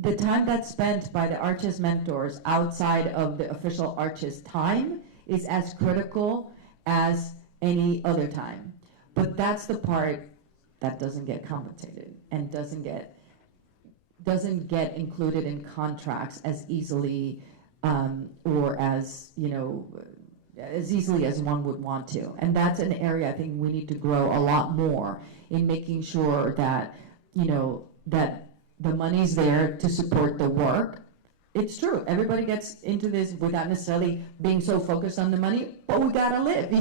the time that's spent by the Arches mentors outside of the official Arches time is as critical as any other time. But that's the part that doesn't get compensated and doesn't get included in contracts as easily or as easily as one would want to. And that's an area I think we need to grow a lot more in, making sure that that the money's there to support the work. It's true, everybody gets into this without necessarily being so focused on the money, but we gotta live,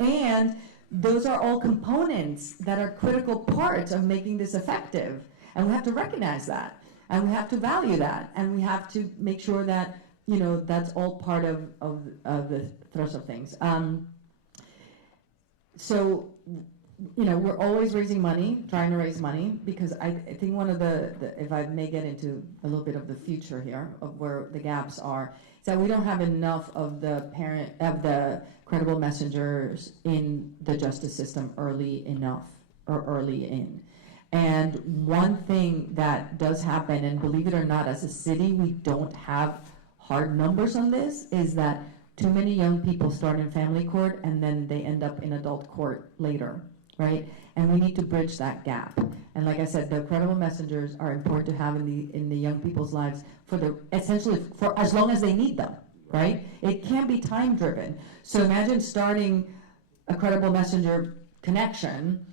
and those are all components that are critical parts of making this effective, and we have to recognize that, and we have to value that, and we have to make sure that that's all part of the thrust of things. So we're always raising money, trying to raise money, because I think one of the if I may get into a little bit of the future here of where the gaps are, is that we don't have enough of the credible messengers in the justice system early in. And one thing that does happen, and believe it or not, as a city, we don't have hard numbers on this, is that too many young people start in family court and then they end up in adult court later. Right, and we need to bridge that gap. And like I said, the credible messengers are important to have in the young people's lives essentially for as long as they need them. Right, it can be time driven. So imagine starting a credible messenger connection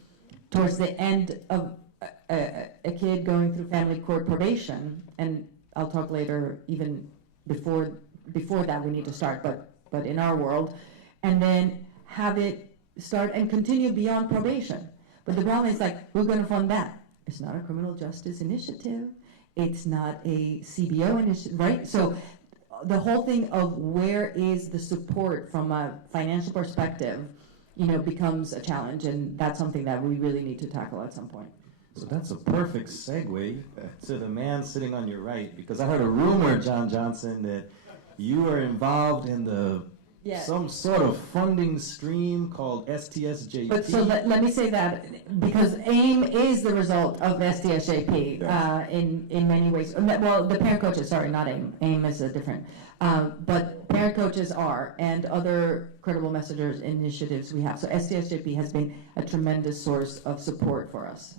towards the end of a kid going through family court probation, and I'll talk later, even before that we need to start, but in our world, and then have it start and continue beyond probation. But the problem is, like, we're going to fund that. It's not a criminal justice initiative. It's not a CBO initiative, right? So the whole thing of where is the support from a financial perspective, becomes a challenge, and that's something that we really need to tackle at some point. So that's a perfect segue to the man sitting on your right, because I heard a rumor, John Johnson, that you are involved in some sort of funding stream called STSJP. But so let me say that, because AIM is the result of STSJP in many ways. Well, the parent coaches, sorry, not AIM. AIM is a different. But parent coaches are, and other credible messengers initiatives we have. So STSJP has been a tremendous source of support for us.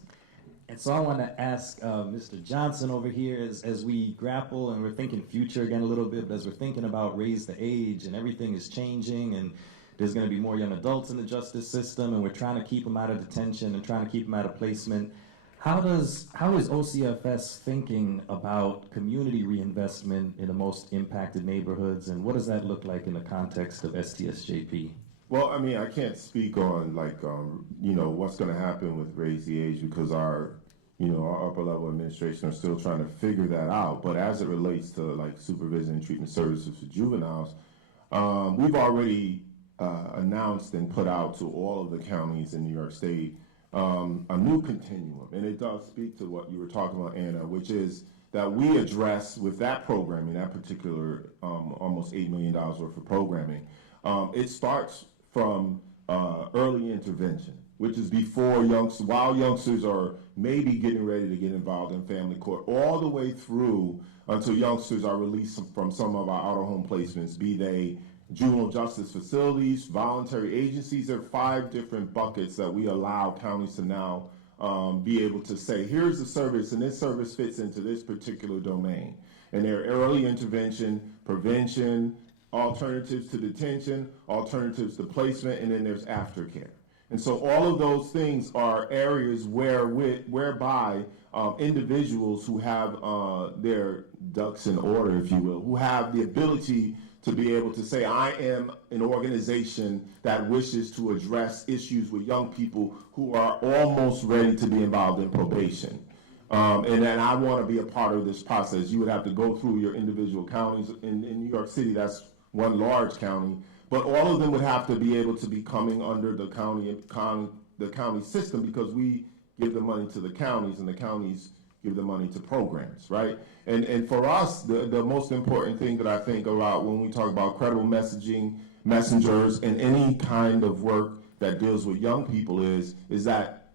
And so I want to ask Mr. Johnson over here, as we grapple and we're thinking future again a little bit, but as we're thinking about raise the age and everything is changing and there's going to be more young adults in the justice system and we're trying to keep them out of detention and trying to keep them out of placement, how is OCFS thinking about community reinvestment in the most impacted neighborhoods, and what does that look like in the context of STSJP? Well, I mean, I can't speak on what's going to happen with raise the age, because our upper level administration are still trying to figure that out. But as it relates to like supervision and treatment services for juveniles, we've already announced and put out to all of the counties in New York State a new continuum, and it does speak to what you were talking about, Anna, which is that we address with that programming, that particular almost $8 million worth of programming. It starts from early intervention, which is before while youngsters are maybe getting ready to get involved in family court, all the way through until youngsters are released from some of our out-of-home placements, be they juvenile justice facilities, voluntary agencies. There are 5 different buckets that we allow counties to now be able to say, here's the service, and this service fits into this particular domain. And they're early intervention, prevention, alternatives to detention, alternatives to placement, and then there's aftercare. And so all of those things are areas whereby individuals who have their ducks in order, if you will, who have the ability to be able to say, I am an organization that wishes to address issues with young people who are almost ready to be involved in probation. And then I want to be a part of this process. You would have to go through your individual counties. In New York City, that's one large county, but all of them would have to be able to be coming under the county system, because we give the money to the counties and the counties give the money to programs, right? And for us, the most important thing that I think about when we talk about credible messaging, messengers, and any kind of work that deals with young people is that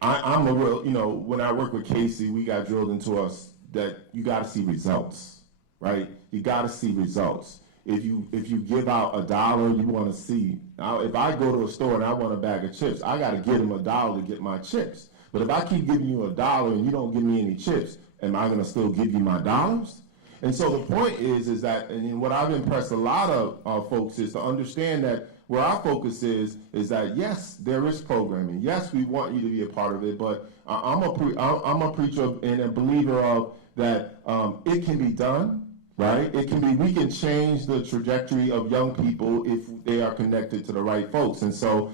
I'm a real, when I work with Casey, we got drilled into us that you got to see results, right? You got to see results. If you give out $1, you want to see. Now, if I go to a store and I want a bag of chips, I got to give them $1 to get my chips. But if I keep giving you $1 and you don't give me any chips, am I going to still give you my dollars? And so the point is that, and what I've impressed a lot of folks is to understand that where our focus is that yes, there is programming. Yes, we want you to be a part of it, but I'm a preacher and a believer of that it can be done. Right? We can change the trajectory of young people if they are connected to the right folks. And so,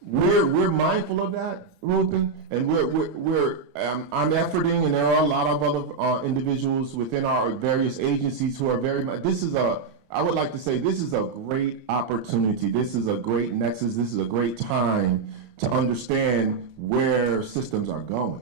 we're mindful of that, Ruben, and I'm efforting, and there are a lot of other individuals within our various agencies who are I would like to say this is a great opportunity. This is a great nexus. This is a great time to understand where systems are going,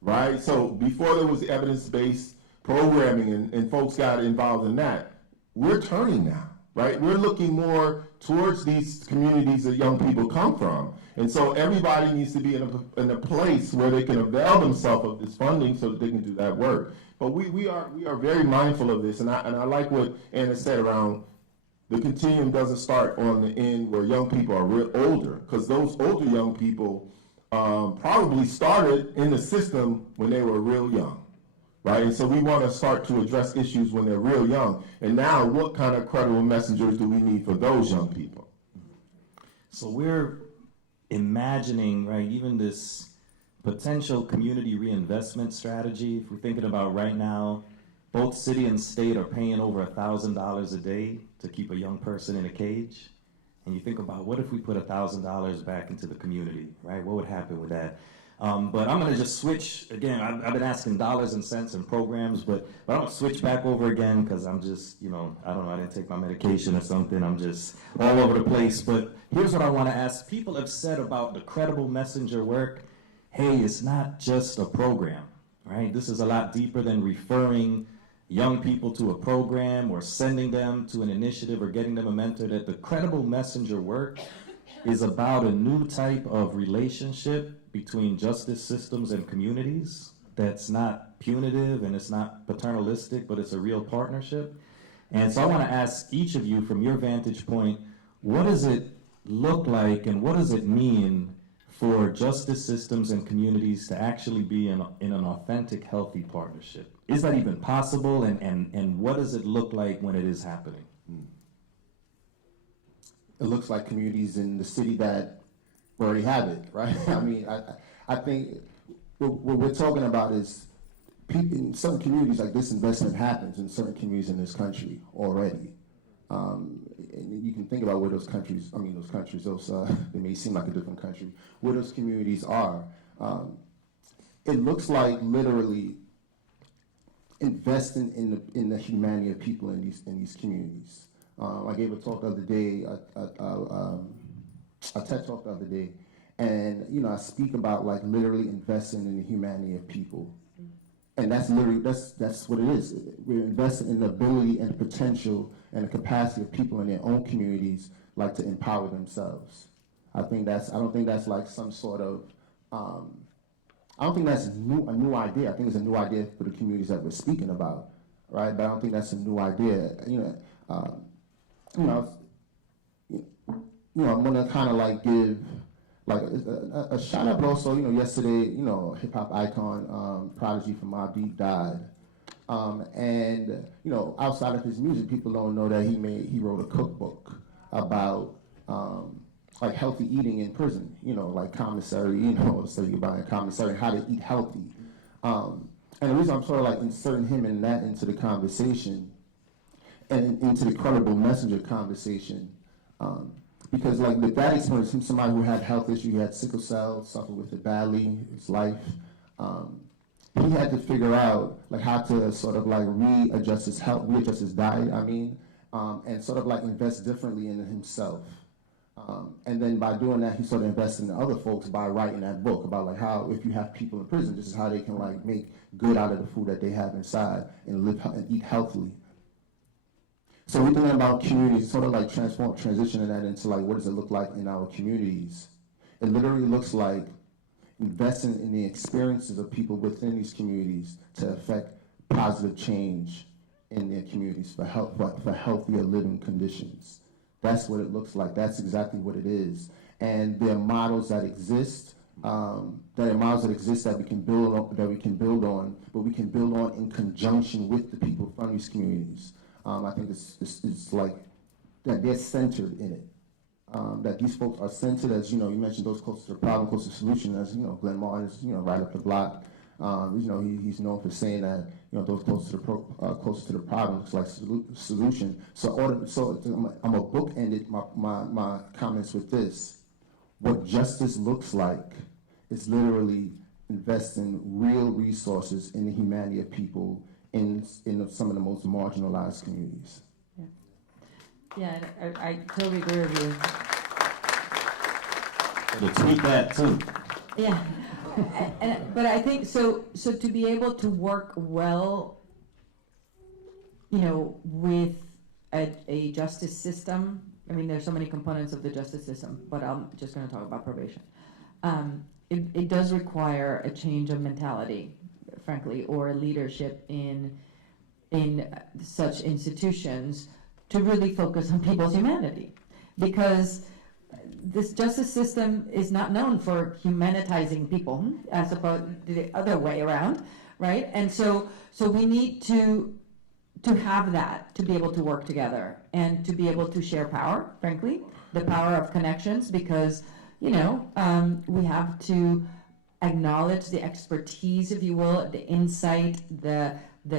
right? So before there was evidence-based programming and folks got involved in that, we're turning now, right? We're looking more towards these communities that young people come from. And so everybody needs to be in a place where they can avail themselves of this funding so that they can do that work. But we are very mindful of this, and I like what Anna said around the continuum doesn't start on the end where young people are real older, because those older young people probably started in the system when they were real young. Right, and so we want to start to address issues when they're real young. And now, what kind of credible messengers do we need for those young people? So we're imagining, right, even this potential community reinvestment strategy. If we're thinking about right now, both city and state are paying over $1,000 a day to keep a young person in a cage. And you think about, what if we put $1,000 back into the community, right? What would happen with that? But I'm going to just switch again. I've been asking dollars and cents and programs, but I'm going to switch back over again because I'm just, I don't know, I didn't take my medication or something. I'm just all over the place. But here's what I want to ask. People have said about the credible messenger work, hey, it's not just a program, right? This is a lot deeper than referring young people to a program or sending them to an initiative or getting them a mentor. That the credible messenger work is about a new type of relationship between justice systems and communities that's not punitive and it's not paternalistic, but it's a real partnership. And so I want to ask each of you, from your vantage point, what does it look like and what does it mean for justice systems and communities to actually be in an authentic, healthy partnership? Is that even possible, and what does it look like when it is happening? It looks like communities in the city that already have it, right? I mean, I think what we're talking about is people in certain communities, like this investment happens in certain communities in this country already. And you can think about where those countries, they may seem like a different country, where those communities are. It looks like literally investing in the humanity of people in these communities. I gave a talk the other day, a TED talk the other day, and I speak about like literally investing in the humanity of people, and that's literally that's what it is. We're investing in the ability and the potential and the capacity of people in their own communities, like to empower themselves. I don't think that's like some sort of I don't think that's a new idea. I think it's a new idea for the communities that we're speaking about, right? But I don't think that's a new idea. I'm gonna kind of like give like a shout out, but also yesterday, hip hop icon Prodigy from Mobb Deep died, and outside of his music, people don't know that he wrote a cookbook about like healthy eating in prison, like commissary, study about in commissary, how to eat healthy. And the reason I'm sort of like inserting him in that into the conversation and into the credible messenger conversation, because like with that experience, somebody who had health issues, he had sickle cell, suffered with it badly, his life, he had to figure out like how to sort of like readjust his health, readjust his diet, and sort of like invest differently in himself. And then by doing that, he sort of invested in other folks by writing that book about like how if you have people in prison, this is how they can like make good out of the food that they have inside and live and eat healthily. So we're thinking about communities, sort of like transitioning that into like what does it look like in our communities. It literally looks like investing in the experiences of people within these communities to affect positive change in their communities for healthier living conditions. That's what it looks like. That's exactly what it is. And there are models that exist. That we can build on, but we can build on in conjunction with the people from these communities. I think it's like that they're centered in it. That these folks are centered, as you mentioned, those close to the problem, close to the solution. As Glenn Martin is right up the block. He's known for saying that those close to the problem looks like solution. So I'm a bookended my comments with this. What justice looks like is literally investing real resources in the humanity of people in some of the most marginalized communities. Yeah, I totally agree with you. To tweet that too. Yeah. But I think so to be able to work well, with a justice system. I mean, there's so many components of the justice system, but I'm just going to talk about probation. It does require a change of mentality, frankly, or leadership in such institutions to really focus on people's humanity, because this justice system is not known for humanitizing people, as opposed to the other way around, right? And so we need to have that, to be able to work together and to be able to share power, frankly, the power of connections, because we have to acknowledge the expertise, if you will, the insight, the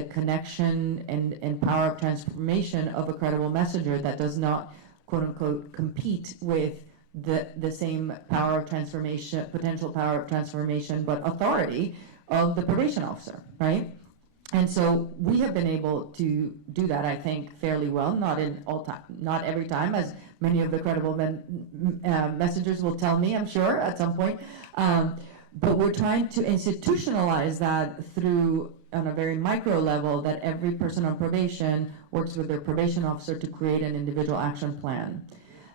connection and power of transformation of a credible messenger that does not, quote unquote, compete with the same power of transformation, potential power of transformation, but authority of the probation officer, right? And so we have been able to do that, I think, fairly well, not in all time, not every time, as many of the credible messengers will tell me, I'm sure, at some point. But we're trying to institutionalize that through, on a very micro level, that every person on probation works with their probation officer to create an individual action plan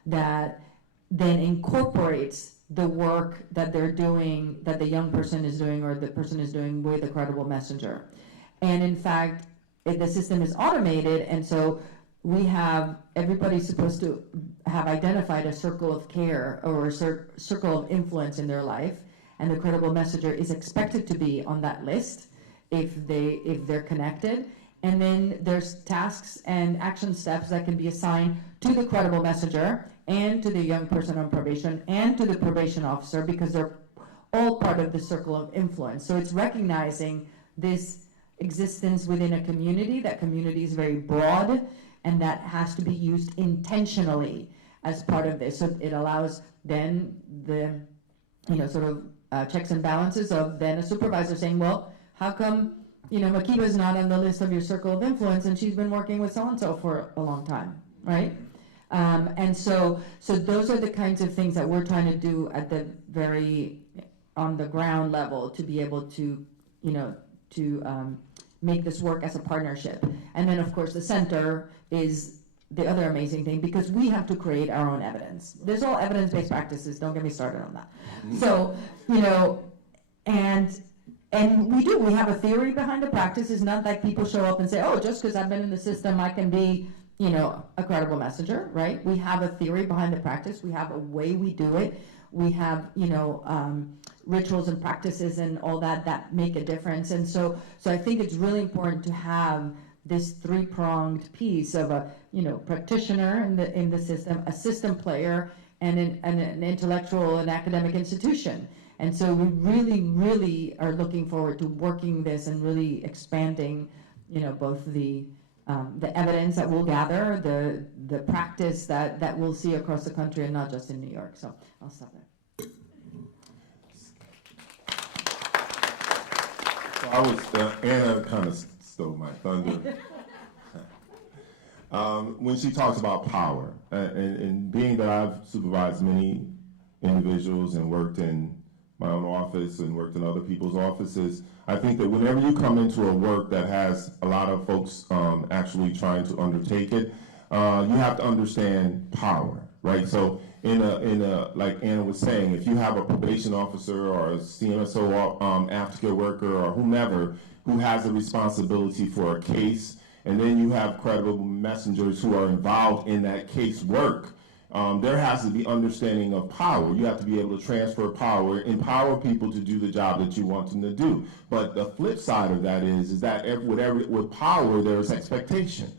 that then incorporates the work that they're doing, that the young person is doing or the person is doing with a credible messenger. And in fact, the system is automated, and so we have, everybody's supposed to have identified a circle of care or a circle of influence in their life, and the credible messenger is expected to be on that list if they're connected. And then there's tasks and action steps that can be assigned to the credible messenger and to the young person on probation and to the probation officer, because they're all part of the circle of influence. So it's recognizing this existence within a community. That community is very broad, and that has to be used intentionally as part of this. So it allows then the, sort of checks and balances of then a supervisor saying, well, how come, Makiba's not on the list of your circle of influence and she's been working with so-and-so for a long time, right? And so those are the kinds of things that we're trying to do at the very, on the ground level, to be able to, make this work as a partnership. And then, of course, the center is the other amazing thing, because we have to create our own evidence. There's all evidence-based practices, don't get me started on that. So, and we have a theory behind the practice. It's not like people show up and say, oh, just because I've been in the system, I can be, a credible messenger, right? We have a theory behind the practice. We have a way we do it. We have, rituals and practices and all that make a difference. And so I think it's really important to have this three-pronged piece of a, practitioner in the system, a system player, and an intellectual and academic institution. And so we really, really are looking forward to working this and really expanding, both the evidence that we'll gather, the practice that we'll see across the country and not just in New York. So I'll stop there. I was, Anna kind of stole my thunder. When she talks about power, and being that I've supervised many individuals and worked in my own office and worked in other people's offices, I think that whenever you come into a work that has a lot of folks actually trying to undertake it, you have to understand power, right? So in a like Anna was saying, if you have a probation officer or a CMSO aftercare worker or whomever who has a responsibility for a case, and then you have credible messengers who are involved in that case work, there has to be understanding of power. You have to be able to transfer power, empower people to do the job that you want them to do. But the flip side of that is that with power, there's expectation,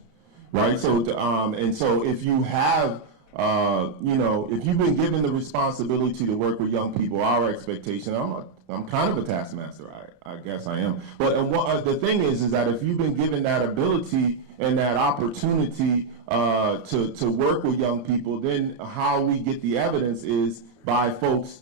right? So and so if you have if you've been given the responsibility to work with young people, our expectation, I'm kind of a taskmaster, I guess I am. But the thing is that if you've been given that ability and that opportunity to work with young people, then how we get the evidence is by folks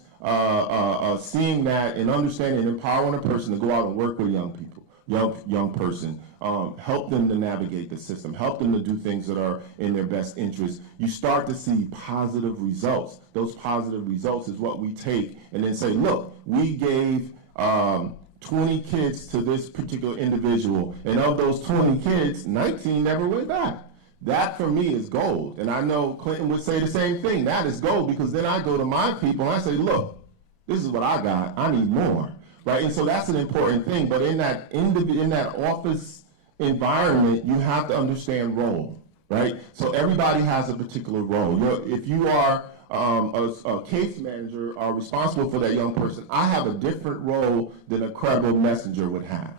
seeing that and understanding and empowering a person to go out and work with young people. Young person, help them to navigate the system, help them to do things that are in their best interest. You start to see positive results. Those positive results is what we take and then say, look, we gave 20 kids to this particular individual, and of those 20 kids, 19 never went back. That for me is gold. And I know Clinton would say the same thing. That is gold, because then I go to my people and I say, look, this is what I got. I need more. Right, and so that's an important thing. But in that office environment, you have to understand role, right? So everybody has a particular role. If you are a case manager or responsible for that young person, I have a different role than a credible messenger would have.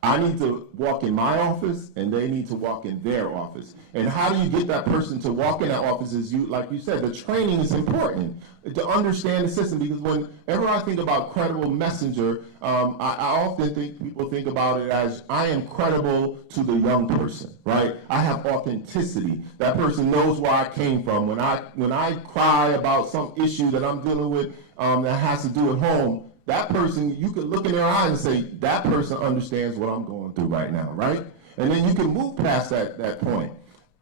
I need to walk in my office, and they need to walk in their office. And how do you get that person to walk in that office is, like you said, the training is important to understand the system, because whenever I think about credible messenger, I often think people think about it as I am credible to the young person, right? I have authenticity. That person knows where I came from. When I cry about some issue that I'm dealing with that has to do at home, that person, you can look in their eyes and say, that person understands what I'm going through right now, right? And then you can move past that point.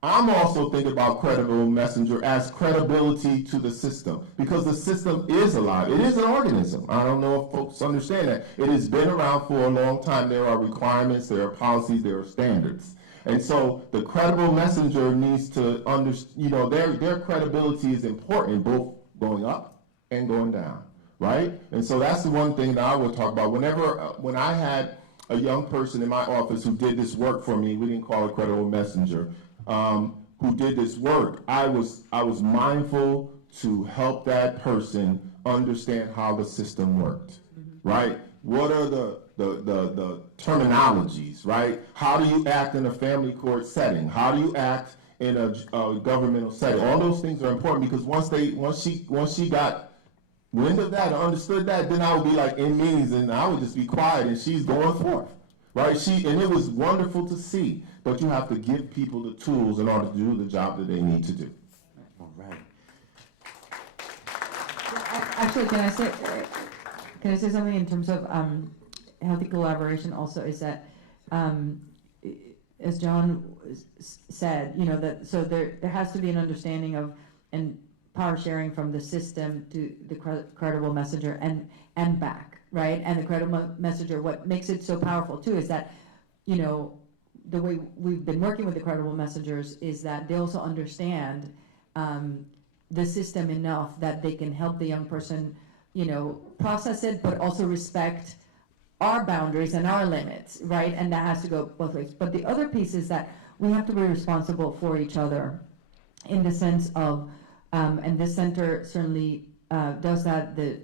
I'm also thinking about credible messenger as credibility to the system, because the system is alive. It is an organism. I don't know if folks understand that. It has been around for a long time. There are requirements, there are policies, there are standards. And so the credible messenger needs to understand, their credibility is important, both going up and going down. Right? And so that's the one thing that I will talk about. When I had a young person in my office who did this work for me, we didn't call it credible messenger, who did this work, I was mindful to help that person understand how the system worked, right? What are the terminologies, right? How do you act in a family court setting? How do you act in a governmental setting? All those things are important, because once she got wind of that or understood that, then I would be like in meetings and I would just be quiet and she's going forth, right? And it was wonderful to see, but you have to give people the tools in order to do the job that they need to do. All right. Actually, can I say something in terms of healthy collaboration also, is that, as John said, so there has to be an understanding of, and power sharing from the system to the credible messenger and back, right? And the credible messenger, what makes it so powerful too is that, the way we've been working with the credible messengers is that they also understand the system enough that they can help the young person, process it, but also respect our boundaries and our limits, right? And that has to go both ways. But the other piece is that we have to be responsible for each other in the sense of, and this center certainly does that, the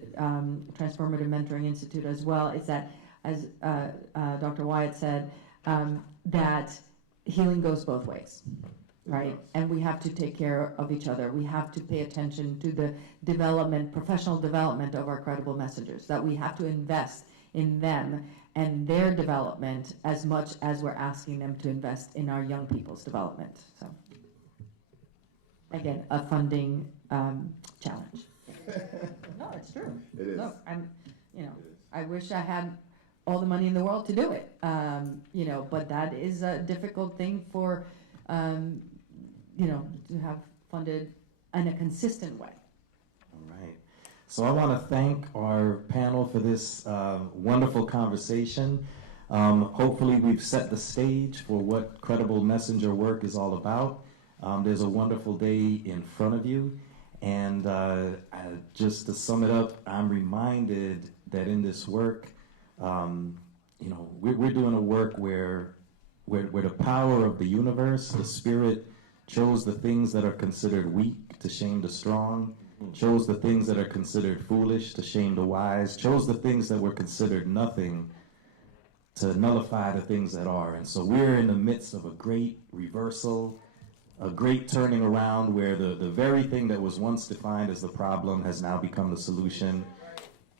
Transformative Mentoring Institute as well, is that, as Dr. Wyatt said, that healing goes both ways, right? And we have to take care of each other. We have to pay attention to the professional development of our credible messengers, that we have to invest in them and their development as much as we're asking them to invest in our young people's development. So. Again, a funding challenge. No, it's true. It is. No, I wish I had all the money in the world to do it. But that is a difficult thing for, to have funded in a consistent way. All right. So I want to thank our panel for this wonderful conversation. Hopefully we've set the stage for what credible messenger work is all about. There's a wonderful day in front of you, and just to sum it up, I'm reminded that in this work, we're doing a work where the power of the universe, the spirit, chose the things that are considered weak to shame the strong, chose the things that are considered foolish to shame the wise, chose the things that were considered nothing to nullify the things that are. And so we're in the midst of a great reversal, a great turning around where the very thing that was once defined as the problem has now become the solution.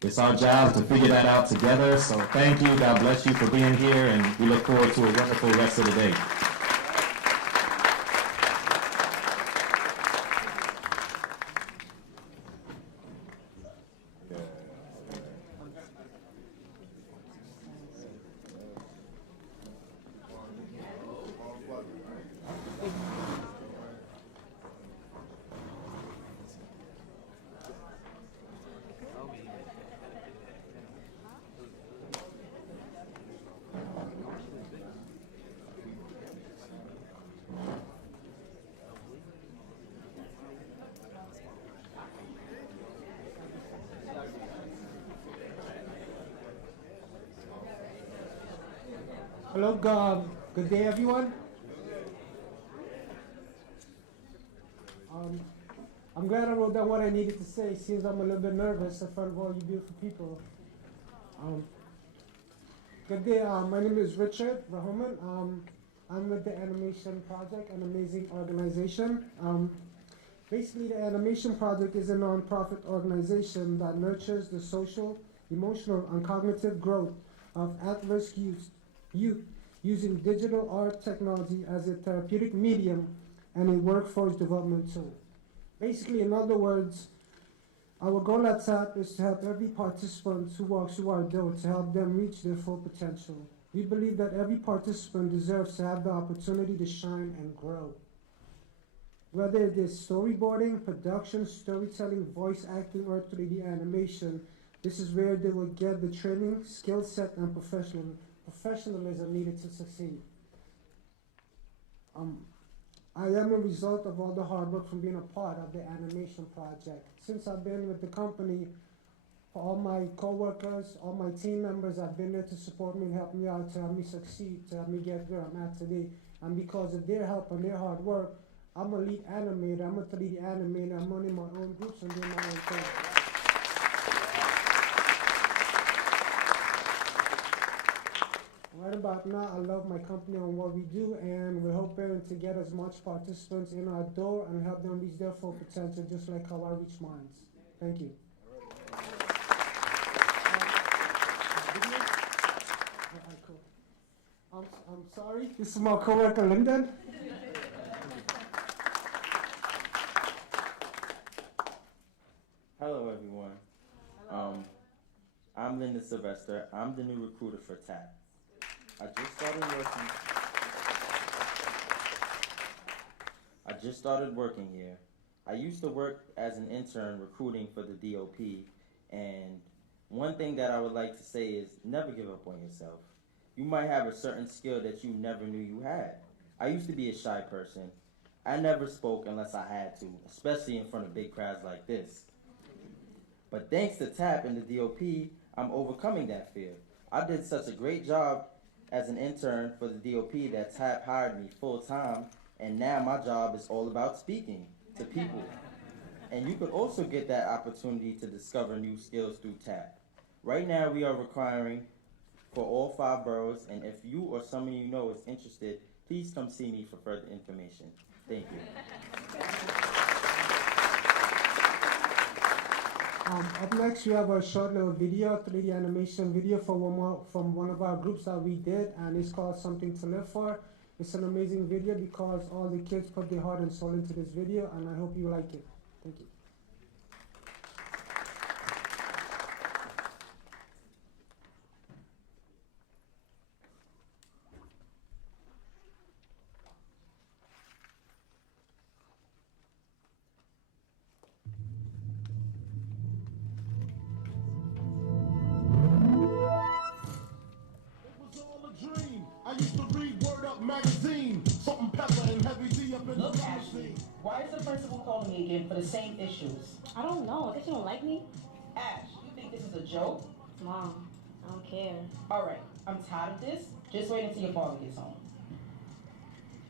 It's our job to figure that out together. So thank you. God bless you for being here, and we look forward to a wonderful rest of the day. Hello, good day, everyone. I'm glad I wrote down what I needed to say. Seems I'm a little bit nervous in front of all you beautiful people. Good day. My name is Richard Rahoman. I'm with the Animation Project, an amazing organization. Basically, the Animation Project is a non-profit organization that nurtures the social, emotional, and cognitive growth of at-risk youth using digital art technology as a therapeutic medium and a workforce development tool. Basically, in other words, our goal at TAP is to help every participant who walks through our door to help them reach their full potential. We believe that every participant deserves to have the opportunity to shine and grow. Whether it is storyboarding, production, storytelling, voice acting, or 3D animation, this is where they will get the training, skill set, and professionalism needed to succeed. I am a result of all the hard work from being a part of the Animation Project. Since I've been with the company, all my co-workers, all my team members have been there to support me and help me out, to help me succeed, to help me get where I'm at today. And because of their help and their hard work, I'm a lead animator, I'm a 3D animator, I'm running my own groups and doing my own thing. Right about now, I love my company and what we do, and we're hoping to get as much participants in our door and help them reach their full potential, just like how I reach mine. Thank you. Cool. I'm sorry, this is my coworker Lyndon. Hello, everyone. I'm Linda Sylvester. I'm the new recruiter for TAP. I just started working here. I used to work as an intern recruiting for the DOP, and one thing that I would like to say is never give up on yourself. You might have a certain skill that you never knew you had. I used to be a shy person. I never spoke unless I had to, especially in front of big crowds like this. But thanks to TAP and the DOP, I'm overcoming that fear. I did such a great job as an intern for the DOP that TAP hired me full-time, and now my job is all about speaking to people. And you could also get that opportunity to discover new skills through TAP. Right now we are requiring for all 5 boroughs, and if you or someone you know is interested, please come see me for further information. Thank you. Up next, we have a short little video, 3D animation video from one of our groups that we did, and it's called Something to Live For. It's an amazing video because all the kids put their heart and soul into this video, and I hope you like it. Thank you. I used to read Word Up magazine, Salt and Pepper and Heavy D up in the magazine. Why is the principal calling me again for the same issues? I don't know. I guess you don't like me. Ash, you think this is a joke? Mom, I don't care. All right, I'm tired of this. Just wait until your father gets home.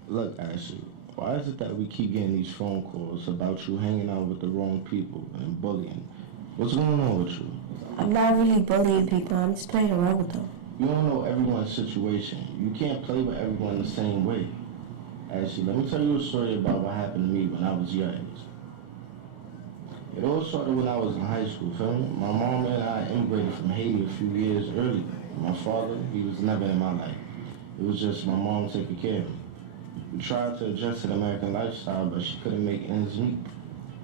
Look, Ashley, why is it that we keep getting these phone calls about you hanging out with the wrong people and bullying? What's going on with you? I'm not really bullying people. I'm just playing around with them. You don't know everyone's situation. You can't play with everyone the same way. Actually, let me tell you a story about what happened to me when I was your age. It all started when I was in high school, feel me? My mom and I immigrated from Haiti a few years earlier. My father, he was never in my life. It was just my mom taking care of me. We tried to adjust to the American lifestyle, but she couldn't make ends meet.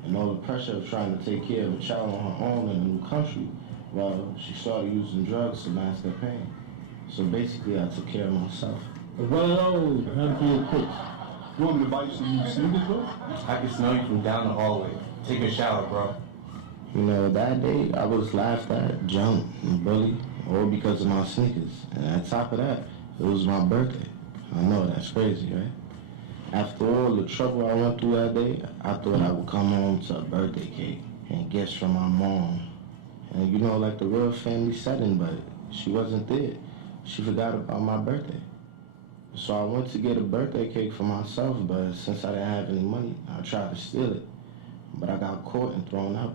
And all the pressure of trying to take care of a child on her own in a new country, well, she started using drugs to mask her pain. So basically, I took care of myself. Well, how do you cook? You want me to buy you some new sneakers, bro? I can smell you from down the hallway. Take a shower, bro. You know, that day, I was laughed at, jumped, and bullied, all because of my sneakers. And on top of that, it was my birthday. I know, that's crazy, right? After all the trouble I went through that day, I thought I would come home to a birthday cake and gifts from my mom. And you know, like the real family setting, but she wasn't there. She forgot about my birthday. So I went to get a birthday cake for myself, but since I didn't have any money, I tried to steal it. But I got caught and thrown out.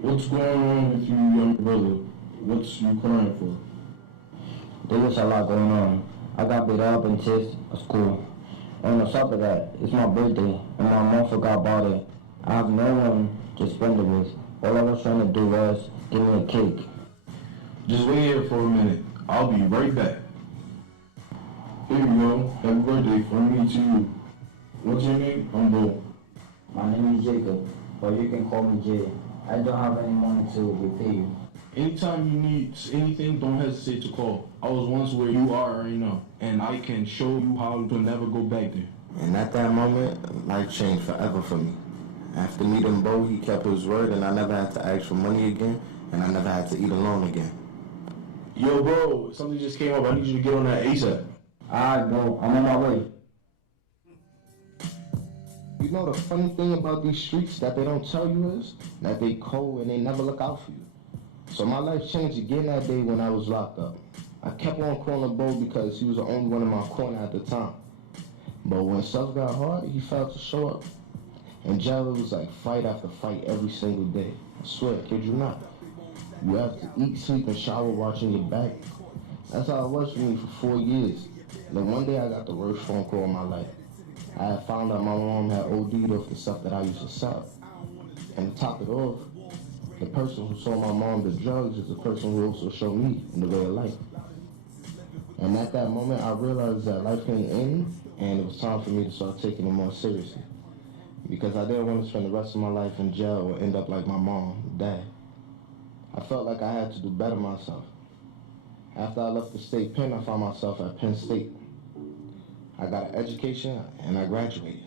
What's going on with you, young brother? What's you crying for? There was a lot going on. I got beat up and chased at school. On the top of that, it's my birthday, and my mom forgot about it. I have no one to spend it with. All I was trying to do was give me a cake. Just wait here for a minute. I'll be right back. Here you go. Happy birthday from me to you. What's your name? I'm Bo. My name is Jacob, but you can call me Jay. I don't have any money to repay you. Anytime you need anything, don't hesitate to call. I was once where you are right now, and I can show you how to never go back there. And at that moment, life changed forever for me. After meeting Bo, he kept his word, and I never had to ask for money again, and I never had to eat alone again. Yo, bro, something just came up. I need you to get on that ASAP. Alright, bro, I'm on my way. You know the funny thing about these streets that they don't tell you is that they cold and they never look out for you. So my life changed again that day when I was locked up. I kept on calling Bo because he was the only one in my corner at the time. But when stuff got hard, he failed to show up. In jail, it was like fight after fight every single day. I swear, kid you not. You have to eat, sleep, and shower watching your back. That's how it was for me for 4 years. And then one day I got the worst phone call of my life. I had found out my mom had OD'd off the stuff that I used to sell. And to top it off, the person who sold my mom the drugs is the person who also showed me in the way of life. And at that moment, I realized that life ain't ending, and it was time for me to start taking it more seriously. Because I didn't want to spend the rest of my life in jail or end up like my mom and dad. I felt like I had to do better myself. After I left the state pen, I found myself at Penn State. I got an education and I graduated.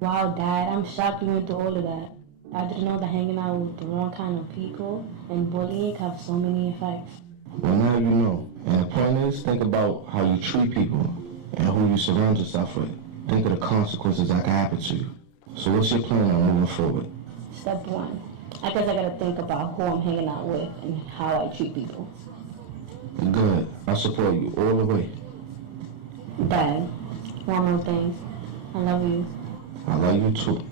Wow, Dad, I'm shocked you went through all of that. I didn't know that hanging out with the wrong kind of people and bullying can have so many effects. Well, now you know. And the point is, think about how you treat people and who you surround yourself with. Think of the consequences that can happen to you. So what's your plan on moving forward? Step one, I guess I gotta think about who I'm hanging out with and how I treat people. Good. I support you all the way. Dad, one more thing. I love you. I love you too.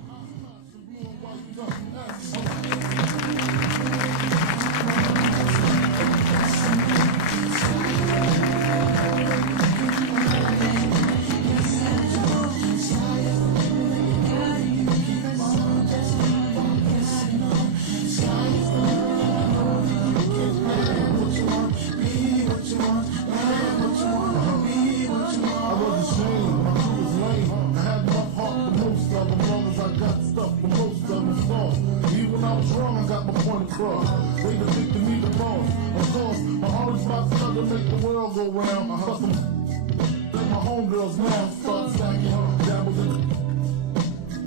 They depicted me the boss. Of course, my heart is about to make the world go round. But my homegirls now start stacking. Dabbles in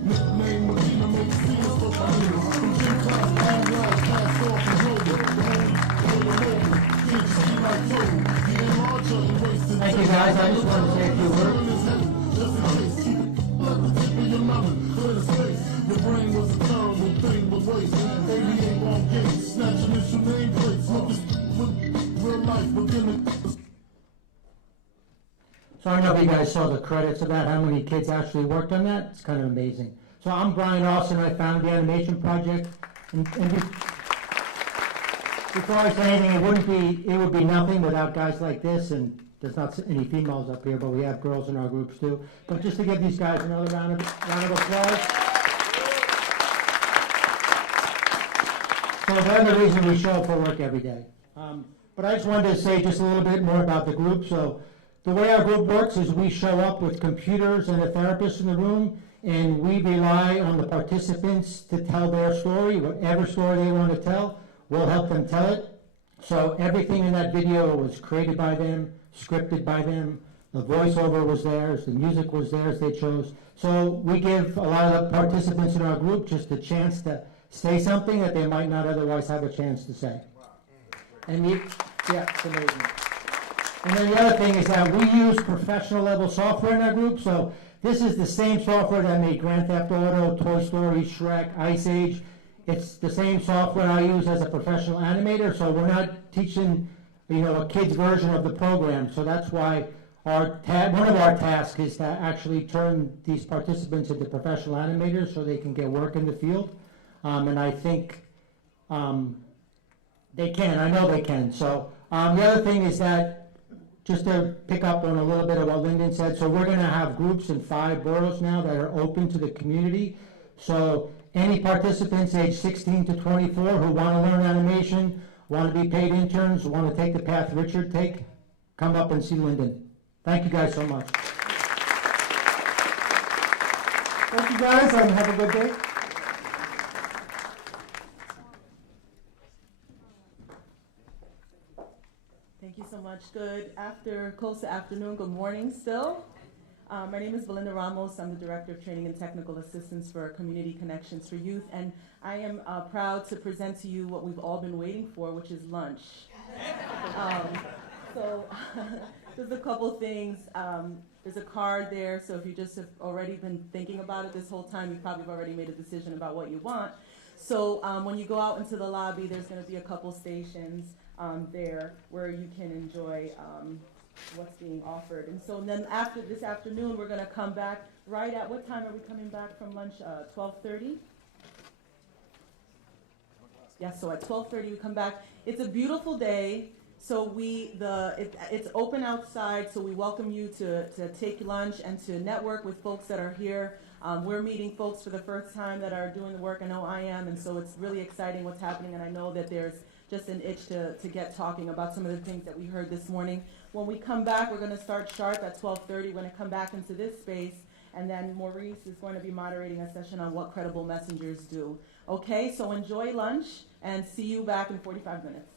nickname Medina makes me so familiar. From gym class, all love, passed off and roller. Kids see like Joe. Getting larger and wasted. Thank you guys, I just want to say a few words. Just in case, keep it at the tip of your melon. Clear the space. Your brain was a terrible thing with waste. 88 wrong gates, snatch initial nameplates. Look with real life beginning. So I don't know if you guys saw the credits of that, how many kids actually worked on that. It's kind of amazing. So I'm Brian Austin, I founded the animation project. And before I say anything, it would be nothing without guys like this. And there's not any females up here, but we have girls in our groups too. But just to give these guys another round of applause. So they're the reason we show up for work every day. But I just wanted to say just a little bit more about the group. So the way our group works is we show up with computers and a therapist in the room, and we rely on the participants to tell their story, whatever story they want to tell. We'll help them tell it. So everything in that video was created by them, scripted by them. The voiceover was theirs, the music was theirs, they chose. So we give a lot of the participants in our group just a chance to say something that they might not otherwise have a chance to say. And yeah, it's amazing. And then the other thing is that we use professional level software in our group. So this is the same software that made Grand Theft Auto, Toy Story, Shrek, Ice Age. It's the same software I use as a professional animator. So we're not teaching, a kid's version of the program. So that's why one of our tasks is to actually turn these participants into professional animators so they can get work in the field. And I think they can. I know they can. So the other thing is that just to pick up on a little bit of what Lyndon said, so we're going to have groups in 5 boroughs now that are open to the community. So any participants age 16 to 24 who want to learn animation, want to be paid interns, want to take the path Richard take, come up and see Lyndon. Thank you guys so much. Thank you guys, and have a good day. Thank you so much. Close to afternoon, good morning still. My name is Belinda Ramos. I'm the Director of Training and Technical Assistance for Community Connections for Youth, and I am proud to present to you what we've all been waiting for, which is lunch. So there's a couple things. There's a card there, so if you just have already been thinking about it this whole time, you probably have already made a decision about what you want. So when you go out into the lobby, there's going to be a couple stations there where you can enjoy what's being offered. And so then after this afternoon, we're going to come back right at, what time are we coming back from lunch? 12:30? Yes, so at 12:30 we come back. It's a beautiful day. So it's open outside, so we welcome you to take lunch and to network with folks that are here. We're meeting folks for the first time that are doing the work. I know I am, and so it's really exciting what's happening, and I know that there's just an itch to get talking about some of the things that we heard this morning. When we come back, we're going to start sharp at 12:30. We're going to come back into this space, and then Maurice is going to be moderating a session on what credible messengers do. Okay, so enjoy lunch, and see you back in 45 minutes.